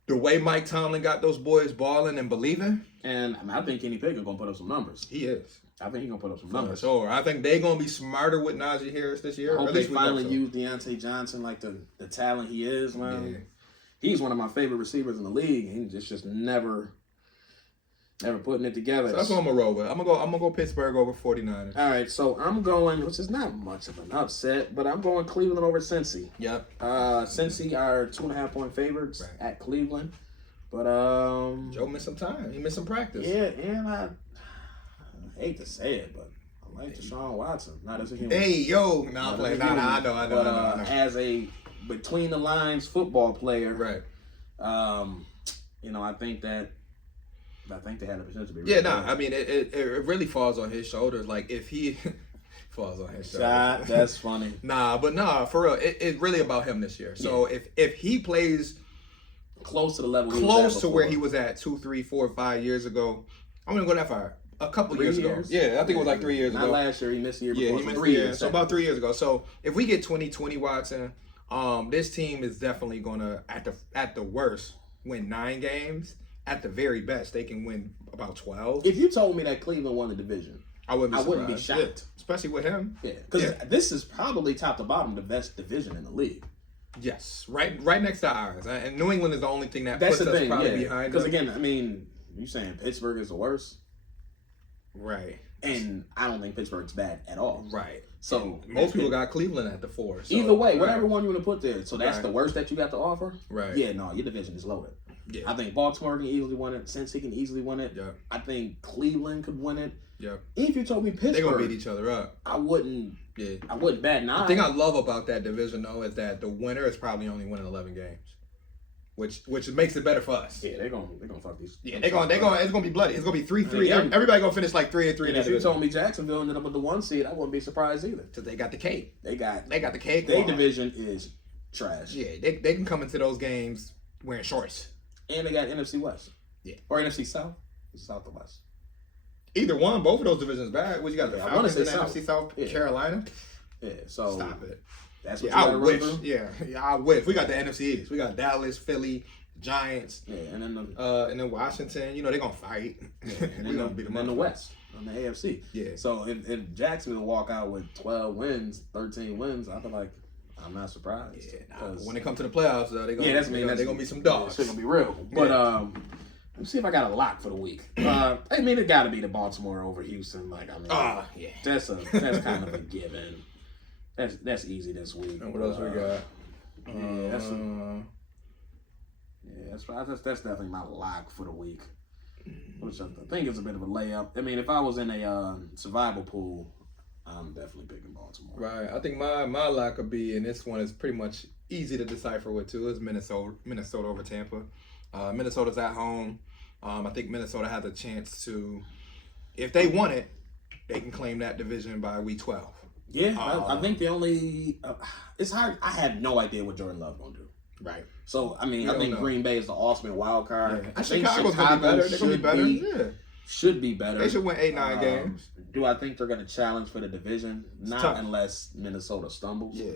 the way Mike Tomlin got those boys balling and believing. And I mean, I think Kenny Pickett going to put up some numbers. He is. I think he's going to put up some numbers. Sure. I think they're going to be smarter with Najee Harris this year. I hope they finally use Deontay Johnson like the talent he is, man. Yeah. He's one of my favorite receivers in the league. He's just never putting it together. So that's what I'm gonna roll with. I'm gonna go Pittsburgh over 49ers. All right, so I'm going, which is not much of an upset, but I'm going Cleveland over Cincy. Yep. Cincy are 2.5-point favorites at Cleveland, but Joe missed some time. He missed some practice. Yeah, and I hate to say it, but I like Deshaun Watson. Not as a human. Hey, yo, I know. As a between the lines football player, right? I think they had the potential to be. Really good. I mean, it really falls on his shoulders. Like if he falls on his shoulders. That's funny. For real, it's really about him this year. So if he plays close to the level, where he was at 2, 3, 4, 5 years ago, I'm gonna go that far. A couple years ago. Yeah, I think it was like 3 years ago. Not last year. He missed a year before. Yeah, he missed 3 years. So about 3 years ago. So if we get 2020 Watson, this team is definitely gonna at the worst win 9 games. At the very best, they can win about 12. If you told me that Cleveland won the division, I wouldn't be shocked. Yeah, especially with him. Yeah, because this is probably top to bottom the best division in the league. Yes, right next to ours. And New England is the only thing that's puts us probably behind. Because again, I mean, you saying Pittsburgh is the worst, right? And I don't think Pittsburgh's bad at all, right? So most people got Cleveland at the 4. So, either way, whatever one you want to put there, so that's the worst that you got to offer. Right? Yeah, no, your division is loaded. Yeah. I think Baltimore can easily win it. Cincy can easily win it. Yeah. I think Cleveland could win it. Yeah. If you told me Pittsburgh, they're gonna beat each other up. I wouldn't. Yeah. I wouldn't bat an eye. The thing I love about that division though is that the winner is probably only winning 11 games, which makes it better for us. Yeah, they're gonna fuck these. Yeah, they're gonna. It's gonna be bloody. It's gonna be 3-3. Everybody gonna finish like 3-3. If you told me Jacksonville ended up with the 1 seed, I wouldn't be surprised either. Because they got the cake. They got the cake. Their division is trash. Yeah, they can come into those games wearing shorts. And they got NFC West. Yeah. Or NFC South. South or West. Either one. Both of those divisions bad. What you got? The I want to say NFC South Carolina. Yeah. So stop it. That's what I wish. Yeah, I wish. We got the NFC East. We got Dallas, Philly, Giants. Yeah, and then and then Washington. They're gonna fight. Yeah, and then, the West on the AFC. Yeah. So if Jacksonville walk out with 12 wins, 13 wins, I feel like I'm not surprised. Yeah, when they come to the playoffs, though, they're gonna be some dogs. It's gonna be real. But let me see if I got a lock for the week. I mean, it got to be the Baltimore over Houston. Like, I mean, that's kind of a given. That's easy this week. And what else we got? That's definitely my lock for the week. Which I think is a bit of a layup. I mean, if I was in a survival pool, I'm definitely picking Baltimore. Right. I think my lock would be, and this one is pretty much easy to decipher with too, is Minnesota over Tampa. Minnesota's at home. I think Minnesota has a chance to, if they won it, they can claim that division by week 12. Yeah, I think the only it's hard. I have no idea what Jordan Love gonna do. Right. So I mean, I think Green Bay is the ultimate wild card. Yeah. I think Chicago's gonna be better. They're gonna be better. Should be better. They should win 8-9 games. Do I think they're gonna challenge for the division? Not unless Minnesota stumbles. Yeah.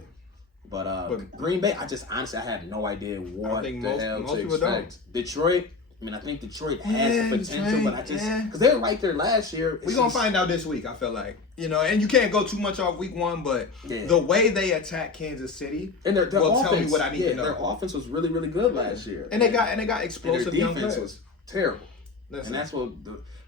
But Green Bay, I have no idea what the hell to expect. Detroit. I mean, I think Detroit has the potential, but because they were right there last year. We're going to find out this week, I feel like. And you can't go too much off week 1, but the way they attack Kansas City and their will offense, tell me what I need to know. Their offense was really, really good last year. And they got explosive young players. Their defense was terrible. And that's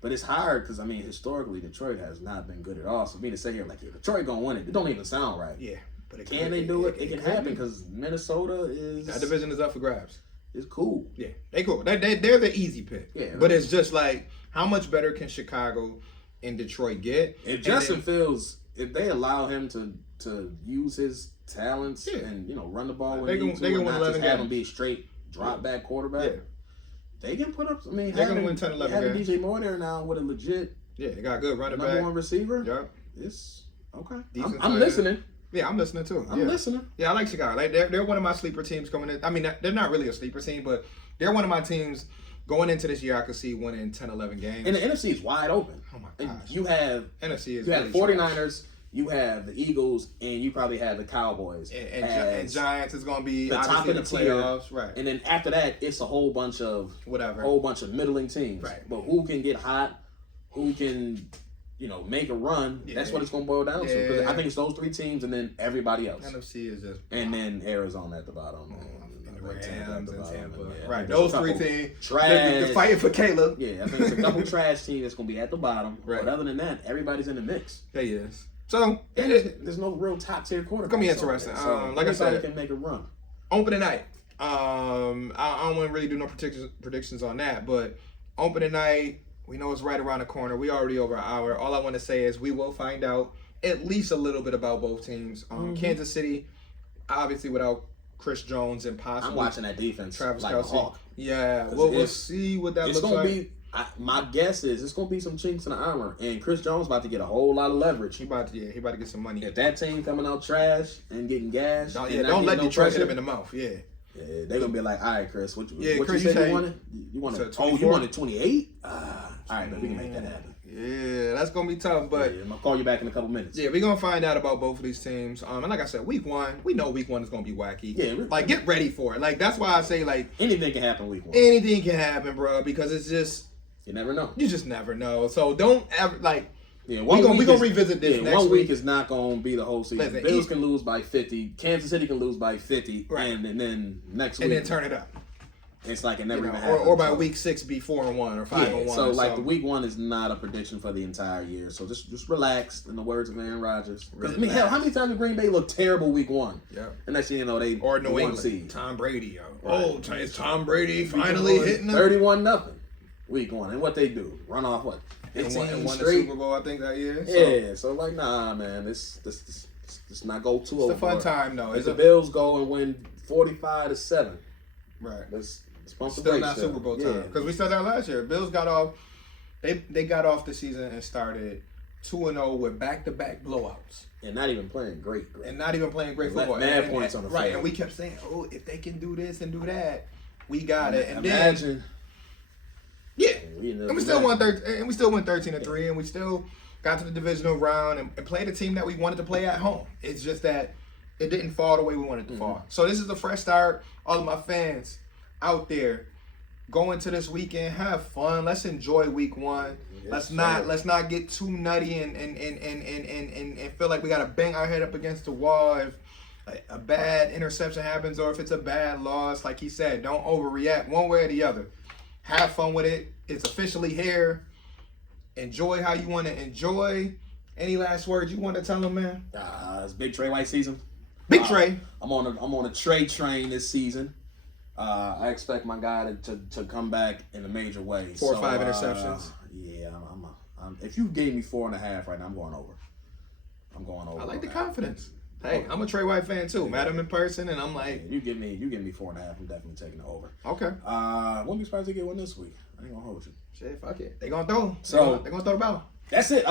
but it's hard because, I mean, historically, Detroit has not been good at all. So for me to say here, like, Detroit going to win it don't even sound right. Yeah. But can they do it? It can happen because Minnesota is... That division is up for grabs. It's cool. Yeah, they cool. They're the easy pick. Yeah, but it's just like, how much better can Chicago and Detroit get? If Justin Fields, if they allow him to use his talents and run the ball when they can win 11 games. Have him be a straight drop back quarterback. Yeah. They can put up. I mean, they're gonna win 10, 11 games. DJ Moore there now with a legit. Yeah, they got a good running back. Number 1 receiver. Yep. It's okay. I'm listening. Yeah, I'm listening too. I'm listening. Yeah, I like Chicago. Like they're one of my sleeper teams coming in. I mean, they're not really a sleeper team, but they're one of my teams going into this year. I could see winning 10, 11 games. And the NFC is wide open. Oh my gosh. You have NFC is. You have 49ers. You have the Eagles, and you probably have the Cowboys. And Giants is going to be the top of the playoffs, right? And then after that, it's a whole bunch of middling teams. Right. But who can get hot? Who can make a run? Yeah. That's what it's going to boil down to. Because I think it's those 3 teams, and then everybody else. NFC is just and then Arizona at the bottom. And the Rams and Tampa. Yeah, right. Those 3 teams. Trash. They're fighting for Caleb. Yeah, I think it's a couple trash teams that's going to be at the bottom. Right. But other than that, everybody's in the mix. They is. So there's no real top tier quarterback. It's gonna be interesting. So like I said, can make a run. Opening night. I don't want to really do no predictions on that, but opening night, we know it's right around the corner. We already over an hour. All I want to say is we will find out at least a little bit about both teams. Kansas City, obviously without Chris Jones and possibly I'm watching that defense. Travis like Kelce. Yeah, we'll see what that looks like. My guess is it's gonna be some chinks in the armor, and Chris Jones about to get a whole lot of leverage. He about to get some money. If that team coming out trash and getting gashed, don't let Detroit hit him in the mouth. Yeah, they're gonna be like, all right, Chris, what Chris, you said you wanted? You wanted? Oh, you wanted 28? All right, man, we can make that happen. Yeah, that's gonna be tough, but I'm gonna call you back in a couple minutes. Yeah, we're gonna find out about both of these teams. And like I said, week 1, we know week 1 is gonna be wacky. Yeah, like get ready for it. Like that's why I say like anything can happen week 1. Anything can happen, bro, because it's just. You never know. You just never know. So don't ever like. Yeah, we're gonna revisit this. Next one week week is not gonna be the whole season. Listen, Bills can lose by 50. Kansas City can lose by 50, right. and then next week and then turn it up. It's like it never even happened. Or by week 6 be 4-1 or 5-1. So like the week 1 is not a prediction for the entire year. So just relax. In the words of Aaron Rodgers. I mean, hell, how many times did Green Bay look terrible week 1? Yeah. And next thing you know, they or New England. Seed. Tom Brady. Right. Is Tom Brady finally hitting them? 31-0. Week 1, and what they do? Run off what? And won the Super Bowl, I think that year. So like, nah, man, this not go too over. It's a fun time though. If the Bills go and win 45-7, right? Let's pump the still brakes. Not Super Bowl time because we said that last year. Bills got off. They got off the season and started 2-0 with back-to-back blowouts. And not even playing great. And not even playing great football. Mad points on the right, field. and we kept saying, oh, if they can do this and do that, we got it. And imagine. Then. Yeah, and we still won 13-3, and we still got to the divisional round and played a team that we wanted to play at home. It's just that it didn't fall the way we wanted to fall. So this is a fresh start. All of my fans out there, go into this weekend, have fun. Let's enjoy week 1. Yes, let's not get too nutty and feel like we gotta bang our head up against the wall if a bad interception happens or if it's a bad loss. Like he said, don't overreact one way or the other. Have fun with it. It's officially here. Enjoy how you want to enjoy. Any last words you want to tell them, man? It's Big Trey White season. Big Trey. I'm on a Trey train this season. I expect my guy to come back in a major way. 4 or 5 interceptions. Yeah, if you gave me 4.5 right now, I'm going over. I like the confidence. Hey, I'm a Trey White fan too. Met him in person, and I'm like, you give me 4.5. I'm definitely taking it over. Okay. Won't be surprised to get one this week. I ain't gonna hold you. Shit, fuck it. They gonna throw. So they gonna throw the ball. That's it.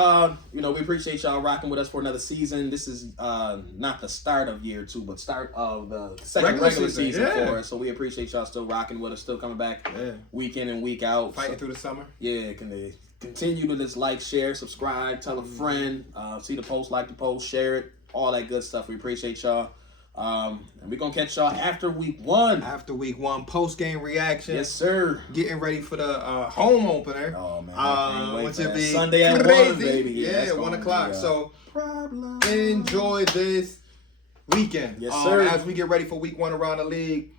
We appreciate y'all rocking with us for another season. This is not the start of year 2, but start of the second regular season for us. So we appreciate y'all still rocking with us, still coming back week in and week out. Fighting through the summer. Yeah, continue to just like, share, subscribe, tell a friend, see the post, like the post, share it, all that good stuff. We appreciate y'all. And we're going to catch y'all after week 1. After week 1, post-game reaction. Yes, sir. Getting ready for the home opener. Oh, man. Which will be Sunday at crazy. 1, baby. Yeah, 1 o'clock. So, enjoy this weekend. Yes, sir. As we get ready for week 1 around the league,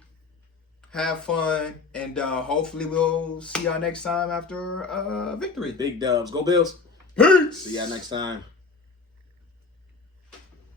have fun, and hopefully we'll see y'all next time after victory. Big dubs. Go Bills. Peace. See y'all next time.